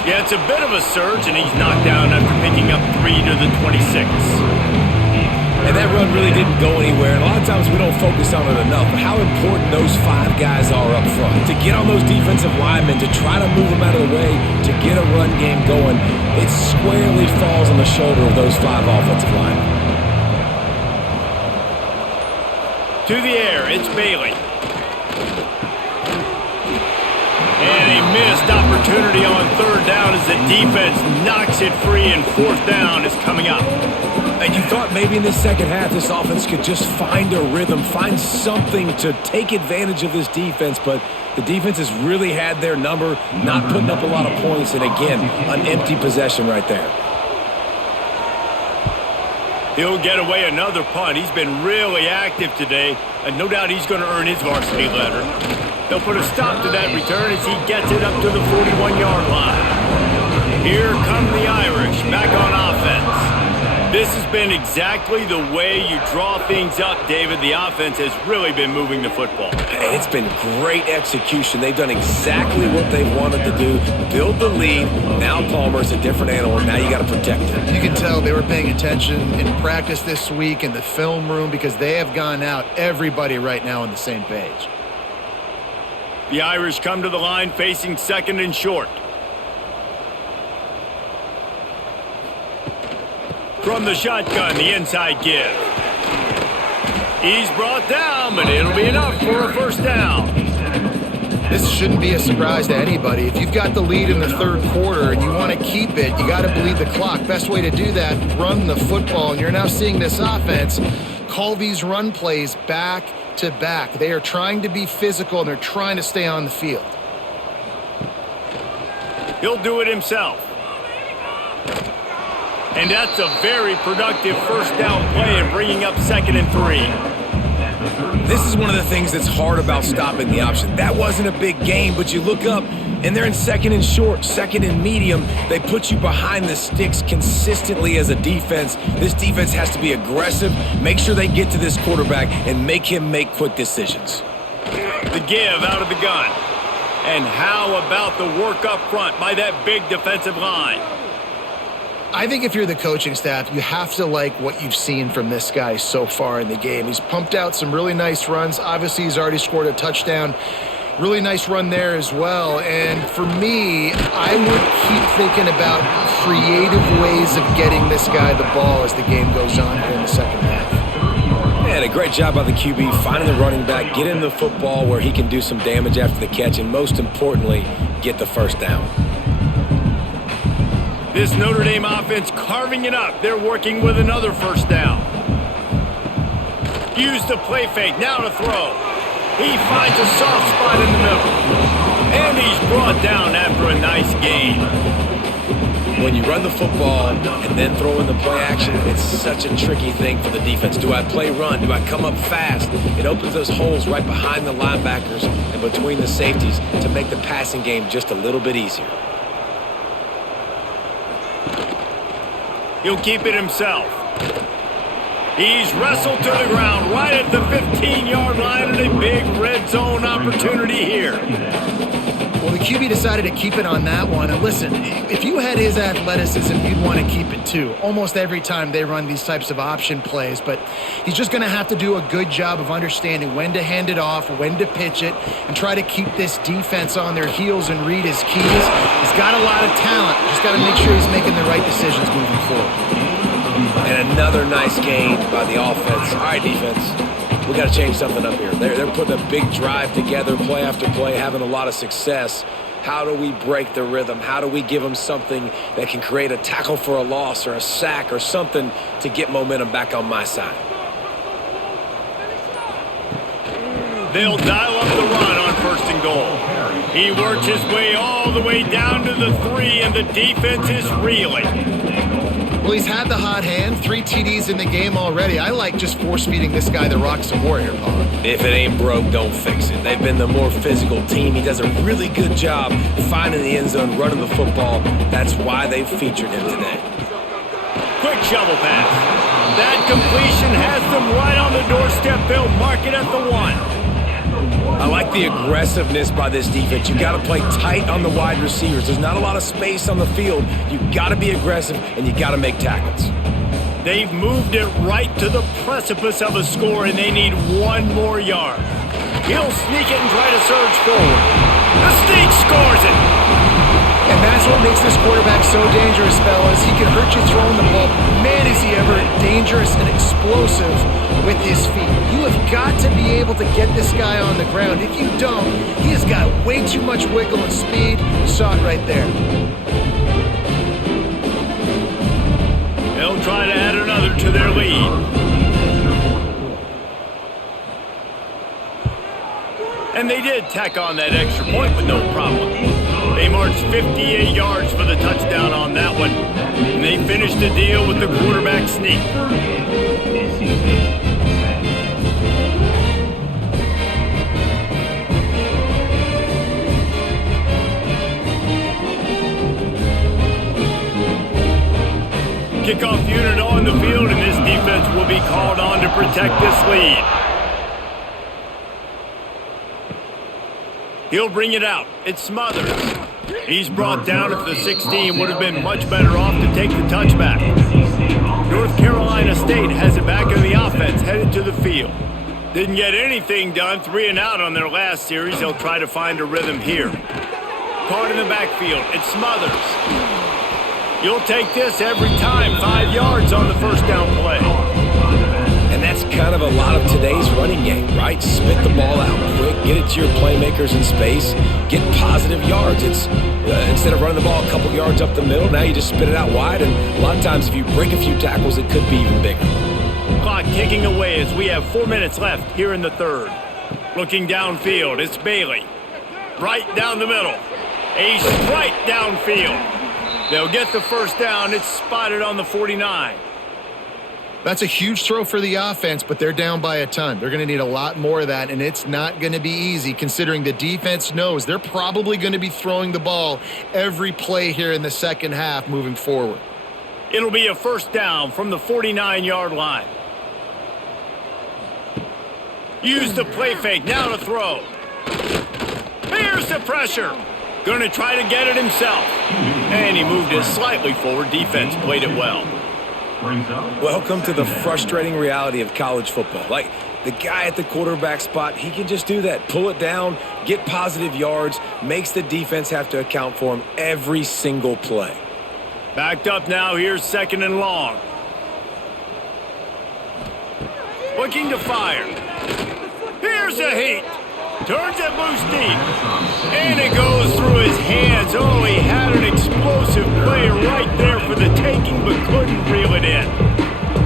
Yeah, it's a bit of a surge, and he's knocked down after picking up 3 to the 26. And that run really didn't go anywhere. And a lot of times we don't focus on it enough. But how important those 5 guys are up front. To get on those defensive linemen, to try to move them out of the way, to get a run game going, it squarely falls on the shoulder of those 5 offensive linemen. To the air, it's Bailey. And a missed opportunity on 3rd down as the defense knocks it free, and 4th down is coming up. And you thought maybe in the second half this offense could just find a rhythm, find something to take advantage of this defense, but the defense has really had their number, not putting up a lot of points, and again, an empty possession right there. He'll get away another punt. He's been really active today, and no doubt he's going to earn his varsity letter. They'll put a stop to that return as he gets it up to the 41-yard line. Here come the Irish back on offense. This has been exactly the way you draw things up, David. The offense has really been moving the football. And it's been great execution. They've done exactly what they wanted to do. Build the lead. Now Palmer's a different animal. Now you got to protect him. You can tell they were paying attention in practice this week in the film room because they have gone out everybody right now on the same page. The Irish come to the line facing 2nd and short. From the shotgun, the inside give. He's brought down, but it'll be enough for a first down. This shouldn't be a surprise to anybody. If you've got the lead in the third quarter and you want to keep it, you got to bleed the clock. Best way to do that, run the football. And you're now seeing this offense call these run plays back to back. They are trying to be physical, and they're trying to stay on the field. He'll do it himself. And that's a very productive first down play and bringing up 2nd and 3. This is one of the things that's hard about stopping the option. That wasn't a big gain, but you look up, and they're in 2nd and short, 2nd and medium. They put you behind the sticks consistently as a defense. This defense has to be aggressive, make sure they get to this quarterback, and make him make quick decisions. The give out of the gun. And how about the work up front by that big defensive line? I think if you're the coaching staff, you have to like what you've seen from this guy so far in the game. He's pumped out some really nice runs. Obviously, he's already scored a touchdown. Really nice run there as well. And for me, I would keep thinking about creative ways of getting this guy the ball as the game goes on here in the second half. And a great job by the QB, finding the running back, getting the football where he can do some damage after the catch, and most importantly, get the first down. This Notre Dame offense carving it up. They're working with another first down. Use the play fake, now to throw. He finds a soft spot in the middle. And he's brought down after a nice gain. When you run the football and then throw in the play action, it's such a tricky thing for the defense. Do I play run? Do I come up fast? It opens those holes right behind the linebackers and between the safeties to make the passing game just a little bit easier. He'll keep it himself. He's wrestled to the ground right at the 15-yard line, and a big red zone opportunity here. Well, the QB decided to keep it on that one. And listen, if you had his athleticism, you'd want to keep it too. Almost every time they run these types of option plays. But he's just going to have to do a good job of understanding when to hand it off, when to pitch it, and try to keep this defense on their heels and read his keys. He's got a lot of talent. Just got to make sure he's making the right decisions moving forward. And another nice gain by the offense. All right, defense. We got to change something up here. They're putting a big drive together, play after play, having a lot of success. How do we break the rhythm? How do we give them something that can create a tackle for a loss or a sack or something to get momentum back on my side? They'll dial up the run on 1st and goal. He works his way all the way down to the 3, and the defense is reeling. Well, he's had the hot hand, 3 TDs in the game already. I like just force-feeding this guy the rock some more here, Paul. If it ain't broke, don't fix it. They've been the more physical team. He does a really good job finding the end zone, running the football. That's why they've featured him today. Quick shovel pass. That completion has them right on the doorstep. They'll mark it at the 1. I like the aggressiveness by this defense. You got to play tight on the wide receivers. There's not a lot of space on the field. You got to be aggressive, and you got to make tackles. They've moved it right to the precipice of a score, and they need 1 more yard. He'll sneak it and try to surge forward. The sneak scores it. And that's what makes this quarterback so dangerous, fellas. He can hurt you throwing the ball. Man, is he ever dangerous and explosive with his feet. You have got to be able to get this guy on the ground. If you don't, he has got way too much wiggle and speed. You saw it right there. They'll try to add another to their lead. And they did tack on that extra point with no problem. They marched 58 yards for the touchdown on that one. And they finished the deal with the quarterback sneak. Kickoff unit on the field, and this defense will be called on to protect this lead. He'll bring it out. It's Smothers. He's brought down at the 16. Would have been much better off to take the touchback. North Carolina State has it back in the offense, headed to the field. Didn't get anything done, 3 and out on their last series. They'll try to find a rhythm here. Caught in the backfield. It's Smothers. You'll take this every time. 5 yards on the first down play. And that's kind of a lot of today's running game, right? Spit the ball out quick, get it to your playmakers in space, get positive yards. It's instead of running the ball a couple yards up the middle, now you just spit it out wide. And a lot of times if you break a few tackles, it could be even bigger. Clock ticking away as we have 4 minutes left here in the third. Looking downfield, it's Bailey. Right down the middle. A strike downfield. They'll get the first down. It's spotted on the 49. That's a huge throw for the offense, but they're down by a ton. They're going to need a lot more of that, and it's not going to be easy considering the defense knows they're probably going to be throwing the ball every play here in the second half moving forward. It'll be a first down from the 49-yard line. Use the play fake. Now to throw. Here's the pressure. Going to try to get it himself. And he moved it slightly forward. Defense played it well. Welcome to the frustrating reality of college football. Like, the guy at the quarterback spot, he can just do that. Pull it down, get positive yards, makes the defense have to account for him every single play. Backed up now. Here's second and long. Looking to fire. Here's a heat. Turns it loose deep. And it goes through his hands. Oh, he had an explosive play right there for the taking, but couldn't reel it in.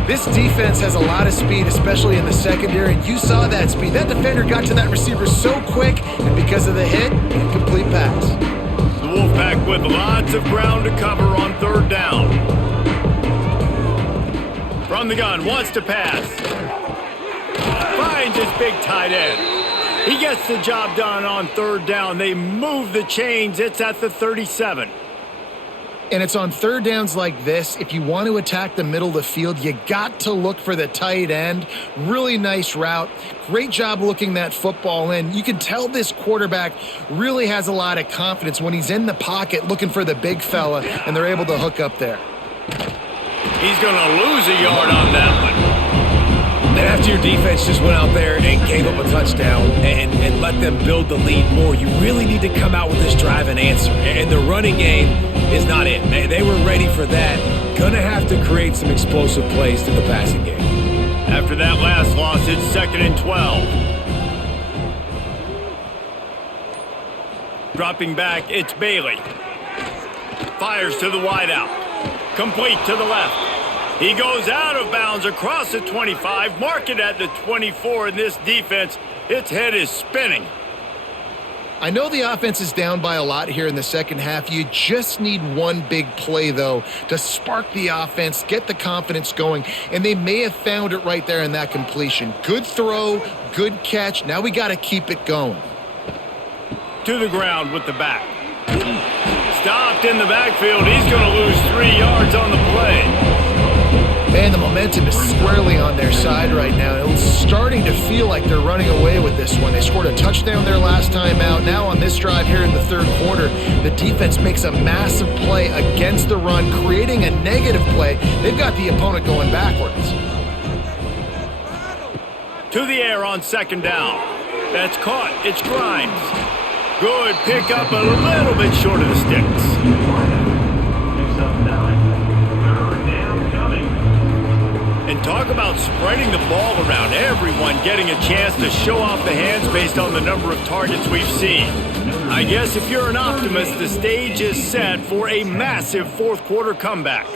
This defense has a lot of speed, especially in the secondary, and you saw that speed. That defender got to that receiver so quick, and because of the hit, incomplete pass. The Wolfpack with lots of ground to cover on third down. From the gun, wants to pass. Finds his big tight end. He gets the job done on third down. They move the chains. It's at the 37. And it's on third downs like this. If you want to attack the middle of the field, you got to look for the tight end. Really nice route. Great job looking that football in. You can tell this quarterback really has a lot of confidence when he's in the pocket looking for the big fella, and they're able to hook up there. He's going to lose a yard on that one. And after your defense just went out there and gave up a touchdown and let them build the lead more, you really need to come out with this drive and answer. And the running game is not it. They were ready for that. Gonna have to create some explosive plays to the passing game. After that last loss, it's second and 12. Dropping back, it's Bailey. Fires to the wideout. Complete to the left. He goes out of bounds across the 25, mark it at the 24, and this defense, its head is spinning. I know the offense is down by a lot here in the second half. You just need one big play, though, to spark the offense, get the confidence going, and they may have found it right there in that completion. Good throw, good catch. Now we got to keep it going. To the ground with the back. Stopped in the backfield. He's going to lose 3 yards on the play. Man, the momentum is squarely on their side right now. It's starting to feel like they're running away with this one. They scored a touchdown their last time out. Now on this drive here in the third quarter, the defense makes a massive play against the run, creating a negative play. They've got the opponent going backwards. To the air on second down. That's caught. It's Grimes. Good pickup, a little bit short of the sticks. And talk about spreading the ball around. Everyone getting a chance to show off the hands based on the number of targets we've seen. I guess if you're an optimist, the stage is set for a massive fourth quarter comeback.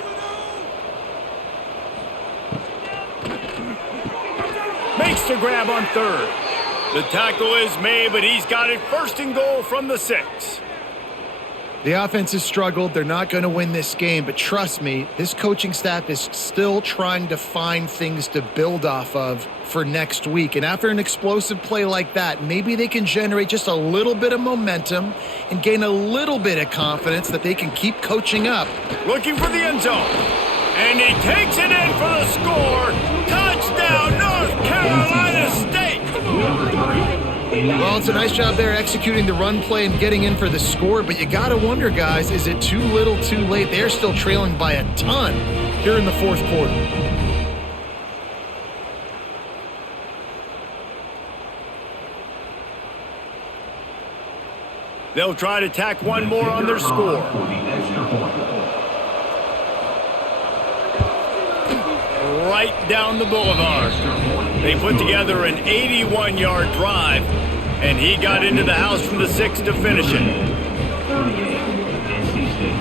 Makes the grab on third. The tackle is made, but he's got it first and goal from the 6. The offense has struggled. They're not going to win this game, but trust me, this coaching staff is still trying to find things to build off of for next week. And after an explosive play like that, maybe they can generate just a little bit of momentum and gain a little bit of confidence that they can keep coaching up. Looking for the end zone. And he takes it in for the score. Touchdown, North Carolina State. Well, it's a nice job there executing the run play and getting in for the score, but you got to wonder, guys, is it too little too late? They're still trailing by a ton here in the fourth quarter. They'll try to tack one more on their score. right down the boulevard. They put together an 81-yard drive, and he got into the house from the 6 to finish it. 38, NC State,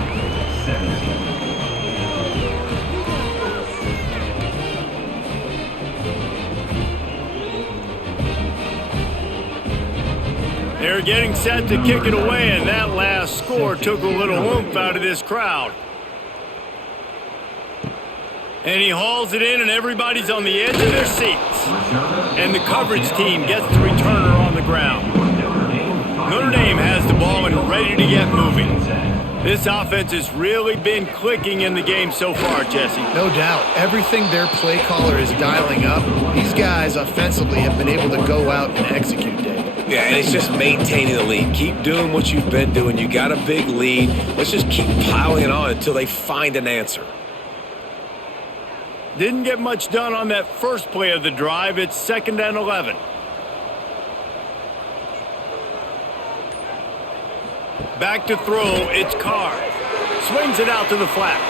17. They're getting set to kick it away, and that last score took a little oomph out of this crowd. And he hauls it in, and everybody's on the edge of their seats. And the coverage team gets the returner on the ground. Notre Dame has the ball and ready to get moving. This offense has really been clicking in the game so far, Jesse. No doubt. Everything their play caller is dialing up, these guys offensively have been able to go out and execute, Dave. Yeah, and it's just maintaining the lead. Keep doing what you've been doing. You got a big lead. Let's just keep piling it on until they find an answer. Didn't get much done on that first play of the drive. It's 2nd and 11. Back to throw, it's Carr. Swings it out to the flat.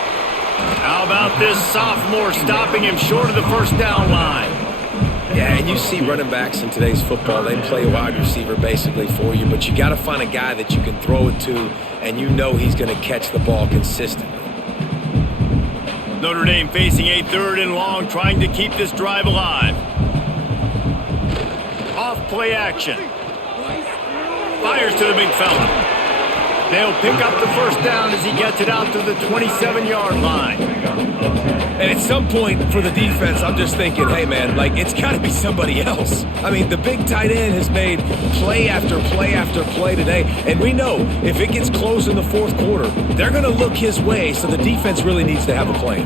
How about this sophomore stopping him short of the first down line? Yeah, and you see running backs in today's football, they play wide receiver basically for you, but you got to find a guy that you can throw it to, and you know he's going to catch the ball consistently. Notre Dame facing a 3rd and long, trying to keep this drive alive. Off play action. Fires to the big fella. They'll pick up the first down as he gets it out to the 27-yard line. And at some point for the defense, I'm just thinking, hey, man, like, it's got to be somebody else. I mean, the big tight end has made play after play after play today. And we know if it gets close in the 4th quarter, they're going to look his way, so the defense really needs to have a plan.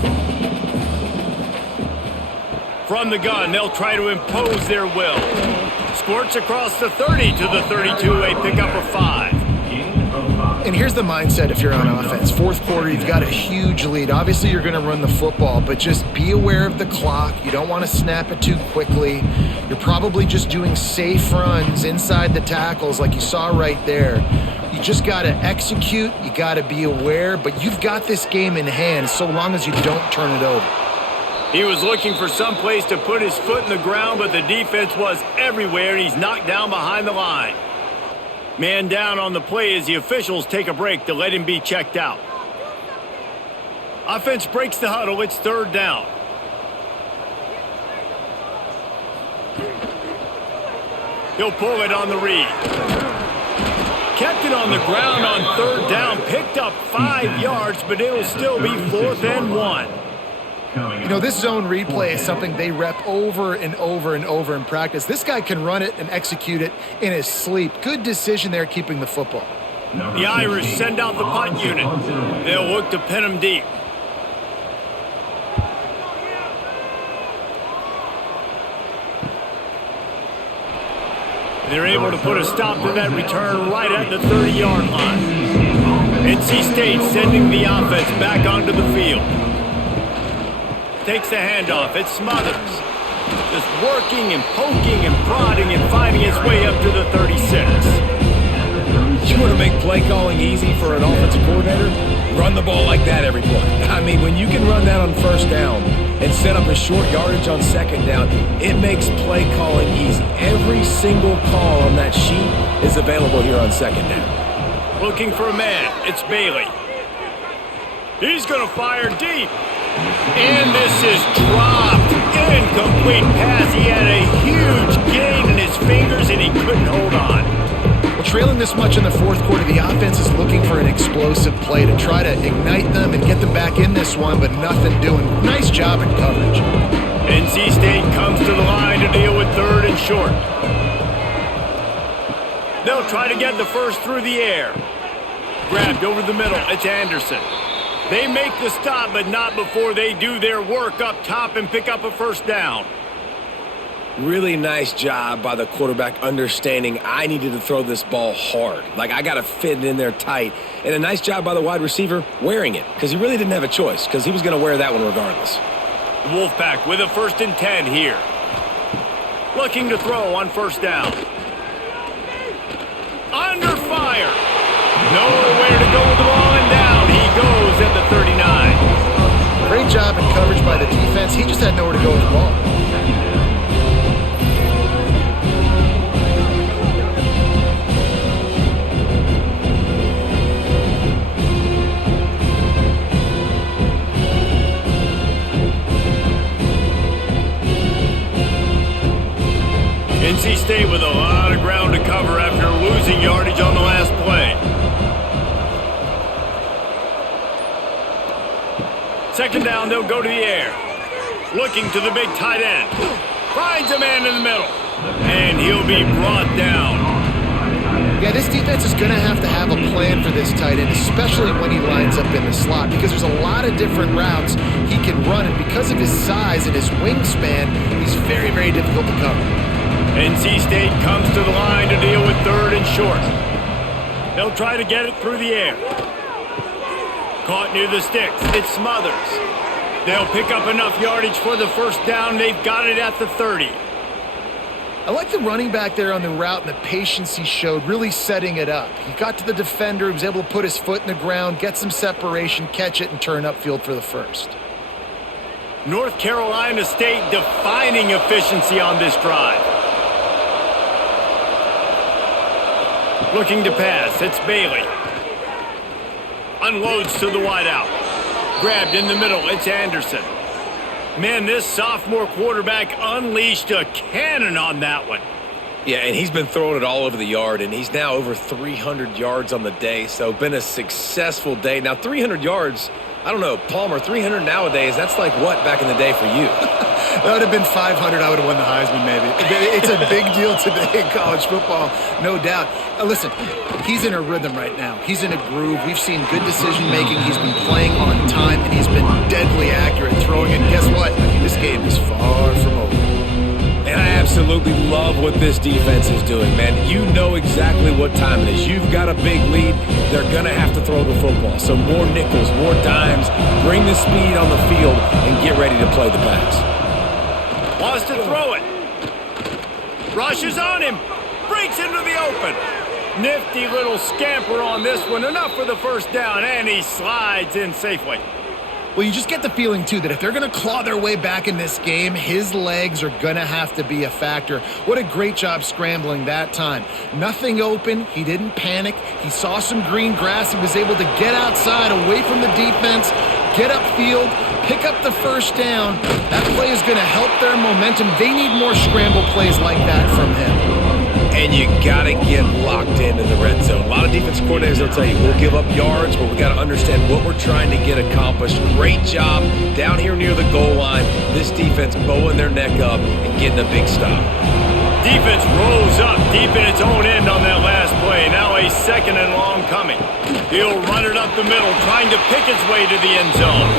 From the gun, they'll try to impose their will. Squirts across the 30 to the 32, a pickup of 5. And here's the mindset if you're on offense. 4th quarter, you've got a huge lead. Obviously, you're going to run the football, but just be aware of the clock. You don't want to snap it too quickly. You're probably just doing safe runs inside the tackles like you saw right there. You just got to execute. You got to be aware, but you've got this game in hand so long as you don't turn it over. He was looking for some place to put his foot in the ground, but the defense was everywhere, and he's knocked down behind the line. Man down on the play as the officials take a break to let him be checked out. Offense breaks the huddle. It's 3rd down. He'll pull it on the read. Kept it on the ground on 3rd down. Picked up 5 yards, but it'll still be 4th and 1. You know, this zone replay is something they rep over and over and over in practice. This guy can run it and execute it in his sleep. Good decision there keeping the football. The Irish send out the punt unit. They'll look to pin him deep. They're able to put a stop to that return right at the 30-yard line. NC State sending the offense back onto the field. Takes the handoff. It's Smothers. Just working and poking and prodding and finding his way up to the 36. You want to make play calling easy for an offensive coordinator? Run the ball like that every play. I mean, when you can run that on 1st down and set up a short yardage on 2nd down, it makes play calling easy. Every single call on that sheet is available here on 2nd down. Looking for a man. It's Bailey. He's going to fire deep. And this is dropped. Incomplete pass. He had a huge gain in his fingers, and he couldn't hold on. Well, trailing this much in the 4th quarter, the offense is looking for an explosive play to try to ignite them and get them back in this one, but nothing doing. Nice job in coverage. NC State comes to the line to deal with 3rd and short. They'll try to get the first through the air. Grabbed over the middle. It's Anderson. They make the stop, but not before they do their work up top and pick up a 1st down. Really nice job by the quarterback understanding I needed to throw this ball hard. Like, I got to fit it in there tight. And a nice job by the wide receiver wearing it, because he really didn't have a choice, because he was going to wear that one regardless. Wolfpack with a 1st and 10 here. Looking to throw on 1st down. Under fire. Nowhere to go with the ball, and down he goes at the 39. Great job in coverage coverage by the defense. He just had nowhere to go with the ball. NC State with a lot of ground to cover after losing yardage on the last play. Second down, they'll go to the air. Looking to the big tight end. Finds a man in the middle. And he'll be brought down. Yeah, this defense is going to have a plan for this tight end, especially when he lines up in the slot, because there's a lot of different routes he can run, and because of his size and his wingspan, he's very, very difficult to cover. NC State comes to the line to deal with third and short. They'll try to get it through the air. Caught near the sticks. It smothers. They'll pick up enough yardage for the first down. They've got it at the 30. I like the running back there on the route and the patience he showed, really setting it up. He got to the defender, he was able to put his foot in the ground, get some separation, catch it, and turn upfield for the first. North Carolina State defining efficiency on this drive. Looking to pass, it's Bailey. Unloads to the wideout. Grabbed in the middle, it's Anderson. Man, this sophomore quarterback unleashed a cannon on that one. Yeah, and he's been throwing it all over the yard, and he's now over 300 yards on the day, so been a successful day. Now, 300 yards, I don't know, Palmer, 300 nowadays, that's like what back in the day for you? That would have been 500. I would have won the Heisman, maybe. It's a big deal today in college football, no doubt. Listen, he's in a rhythm right now. He's in a groove. We've seen good decision-making. He's been playing on time, and he's been deadly accurate throwing. And guess what? This game is far from over. And I absolutely love what this defense is doing, man. You know exactly what time it is. You've got a big lead. They're going to have to throw the football. So more nickels, more dimes, bring the speed on the field, and get ready to play the pass. Wants to throw it. Rushes on him. Breaks into the open. Nifty little scamper on this one. Enough for the first down, and he slides in safely. Well, you just get the feeling, too, that if they're going to claw their way back in this game, his legs are going to have to be a factor. What a great job scrambling that time. Nothing open. He didn't panic. He saw some green grass. He was able to get outside, away from the defense, get upfield, pick up the first down. That play is going to help their momentum. They need more scramble plays like that from him. And you got to get locked in the red zone. A lot of defense coordinators will tell you, we'll give up yards, but we got to understand what we're trying to get accomplished. Great job down here near the goal line. This defense bowing their neck up and getting a big stop. Defense rose up deep in its own end on that last play. Now a second and long coming. He'll run it up the middle, trying to pick his way to the end zone.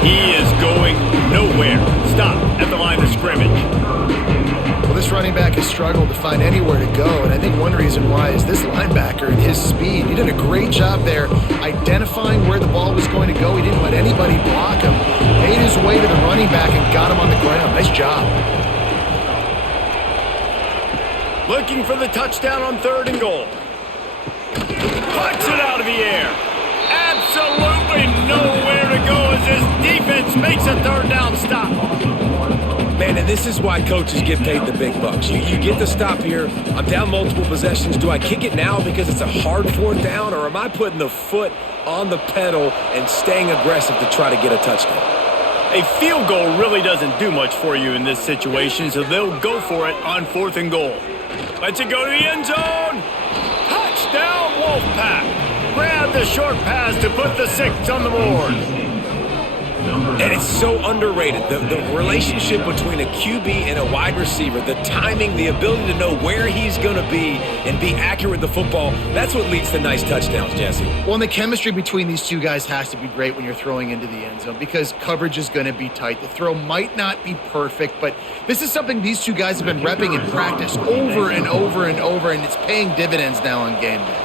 He is going nowhere. Stop at the line of scrimmage. Well, this running back has struggled to find anywhere to go, and I think one reason why is this linebacker and his speed. He did a great job there identifying where the ball was going to go. He didn't let anybody block him. Made his way to the running back and got him on the ground. Nice job. Looking for the touchdown on third and goal. Puts it out of the air. Absolutely nowhere to go as this defense makes a third down stop. Man, and this is why coaches get paid the big bucks. You get the stop here. I'm down multiple possessions. Do I kick it now because it's a hard fourth down, or am I putting the foot on the pedal and staying aggressive to try to get a touchdown? A field goal really doesn't do much for you in this situation, so they'll go for it on fourth and goal. Lets it go to the end zone. Touchdown, Wolfpack. Grab the short pass to put the 6 on the board. And it's so underrated. The relationship between a QB and a wide receiver, the timing, the ability to know where he's going to be and be accurate with the football, that's what leads to nice touchdowns, Jesse. Well, and the chemistry between these two guys has to be great when you're throwing into the end zone because coverage is going to be tight. The throw might not be perfect, but this is something these two guys have been repping in practice over and over and over, and it's paying dividends now on game day.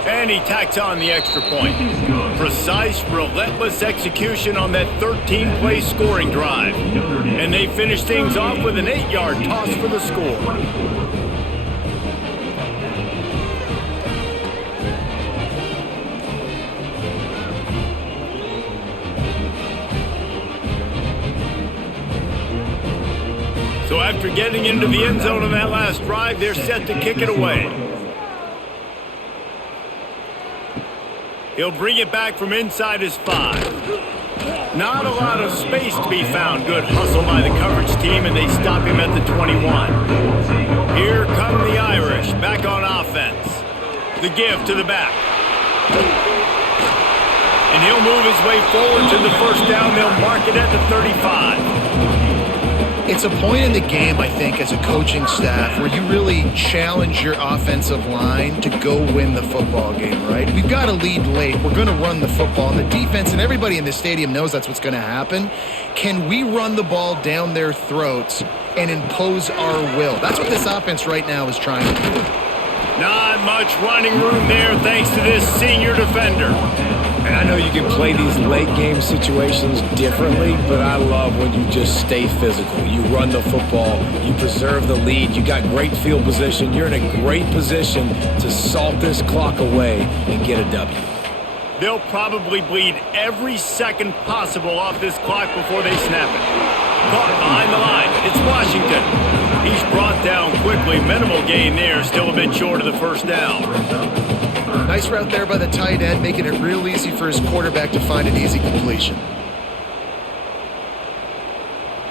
And he tacks on the extra point. Precise, relentless execution on that 13-play scoring drive. And they finish things off with an 8-yard toss for the score. after getting into the end zone on that last drive, they're set to kick it away. He'll bring it back from inside his 5. Not a lot of space to be found. Good hustle by the coverage team, and they stop him at the 21. Here come the Irish, back on offense. The give to the back. And he'll move his way forward to the first down. They'll mark it at the 35. It's a point in the game, I think, as a coaching staff where you really challenge your offensive line to go win the football game, right? We've got to lead late. We're going to run the football. And the defense and everybody in the stadium knows that's what's going to happen. Can we run the ball down their throats and impose our will? That's what this offense right now is trying to do. Not much running room there thanks to this senior defender. And I know you can play these late game situations differently, but I love when you just stay physical. You run the football, you preserve the lead, you got great field position, you're in a great position to salt this clock away and get a W. They'll probably bleed every second possible off this clock before they snap it. Caught behind the line. It's Washington. He's brought down quickly. Minimal gain there. Still a bit short of the first down. Nice route there by the tight end, making it real easy for his quarterback to find an easy completion.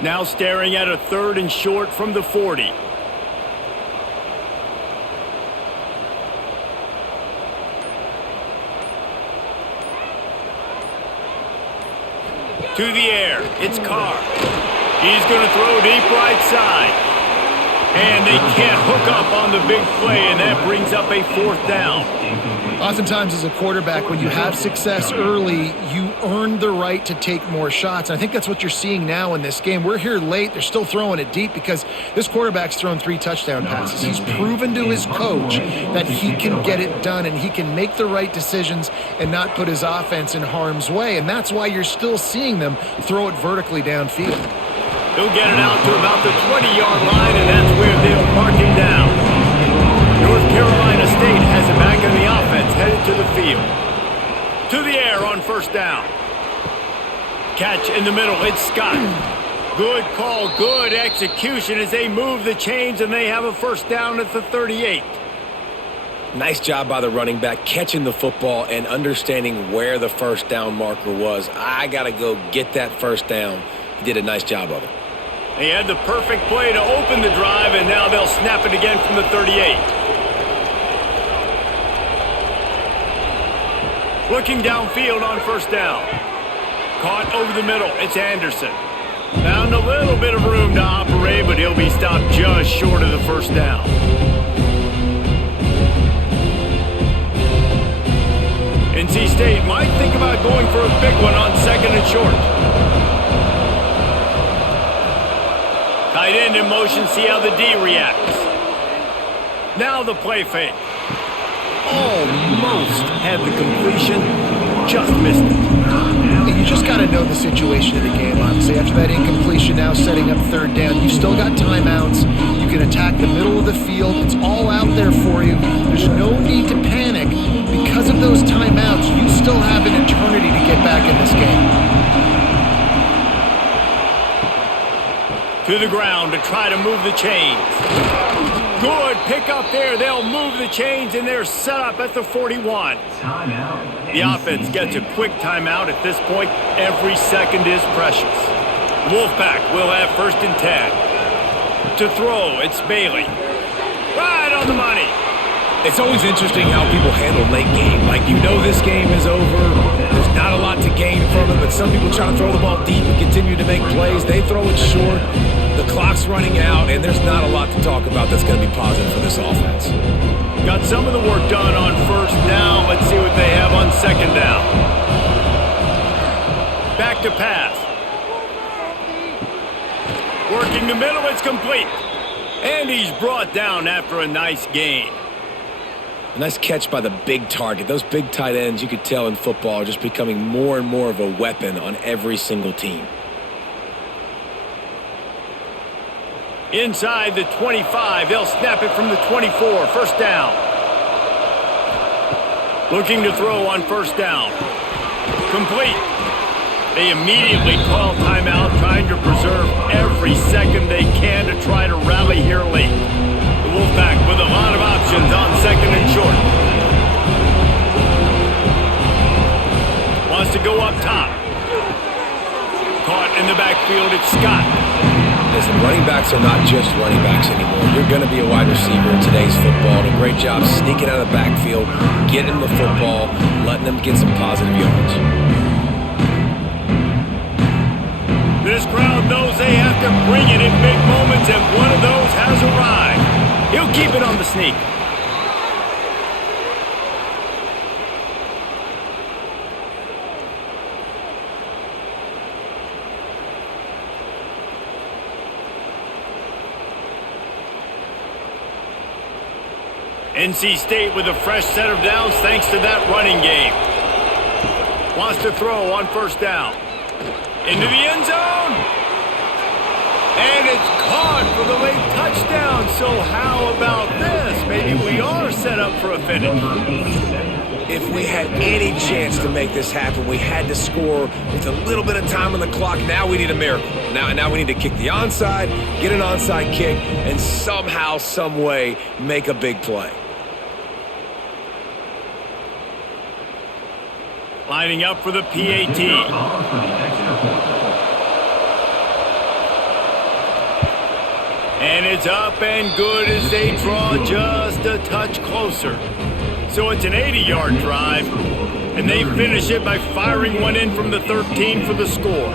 Now staring at a 3rd and short from the 40. To the air. It's Carr. He's going to throw deep right side. And they can't hook up on the big play, and that brings up a 4th down. Oftentimes as a quarterback, when you have success early, you earn the right to take more shots. And I think that's what you're seeing now in this game. We're here late. They're still throwing it deep because this quarterback's thrown 3 touchdown passes. He's proven to his coach that he can get it done and he can make the right decisions and not put his offense in harm's way. And that's why you're still seeing them throw it vertically downfield. He'll get it out to about the 20-yard line, and that's where they'll mark him down. North Carolina State has it back in the offense, headed to the field. To the air on first down. Catch in the middle, it's Scott. Good call, good execution as they move the chains, and they have a first down at the 38. Nice job by the running back, catching the football and understanding where the first down marker was. I got to go get that first down. He did a nice job of it. He had the perfect play to open the drive, and now they'll snap it again from the 38. Looking downfield on first down. Caught over the middle. It's Anderson. Found a little bit of room to operate, but he'll be stopped just short of the first down. NC State might think about going for a big one on 2nd and short. Tight end in motion, see how the D reacts. Now the play fake. Almost had the completion, just missed it. You just got to know the situation of the game, honestly. After that incompletion, now setting up 3rd down, you've still got timeouts. You can attack the middle of the field. It's all out there for you. There's no need to panic. Because of those timeouts, you still have an eternity to get back in this game. To the ground to try to move the chains. Good pick up there. They'll move the chains, and they're set up at the 41. Timeout. The offense gets a quick timeout. At this point, every second is precious. Wolfpack will have 1st and 10. To throw, it's Bailey. Right on the money. It's always interesting how people handle late game. Like, you know this game is over. There's not a lot to gain from it, but some people try to throw the ball deep and continue to make plays. They throw it short. The clock's running out, and there's not a lot to talk about that's going to be positive for this offense. Got some of the work done on first down. Let's see what they have on 2nd down. Back to pass. Working the middle, it's complete. And he's brought down after a nice gain. A nice catch by the big target. Those big tight ends, you could tell in football, are just becoming more and more of a weapon on every single team. Inside the 25, they'll snap it from the 24. First down. Looking to throw on first down. Complete. They immediately call timeout, trying to preserve every second they can to try to rally here late. The Wolfpack with a lot of options on second and short. Wants to go up top. Caught in the backfield, it's Scott. Listen, running backs are not just running backs anymore. You're going to be a wide receiver in today's football. And a great job sneaking out of the backfield, getting the football, letting them get some positive yards. This crowd knows they have to bring it in big moments, and one of those has arrived. He'll keep it on the sneak. NC State with a fresh set of downs thanks to that running game. Wants to throw on first down. Into the end zone. And it's caught for the late touchdown. So how about this? Maybe we are set up for a finish. If we had any chance to make this happen, we had to score with a little bit of time on the clock. Now we need a miracle. Now we need to kick the onside, get an onside kick, and somehow, some way, make a big play. Lining up for the PAT. And it's up and good as they draw just a touch closer. So it's an 80-yard drive, and they finish it by firing one in from the 13 for the score.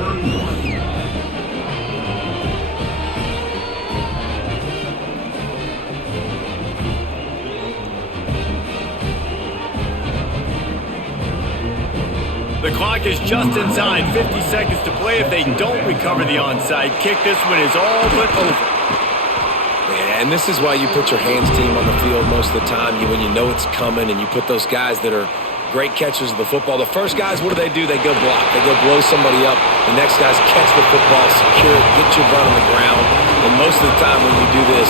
The clock is just inside 50 seconds to play. If they don't recover the onside kick, this one is all but over. And this is why you put your hands team on the field most of the time when you know it's coming, and you put those guys that are great catchers of the football. The first guys, what do? They go block. They go blow somebody up. The next guys catch the football, secure it, get your butt on the ground. And most of the time when you do this,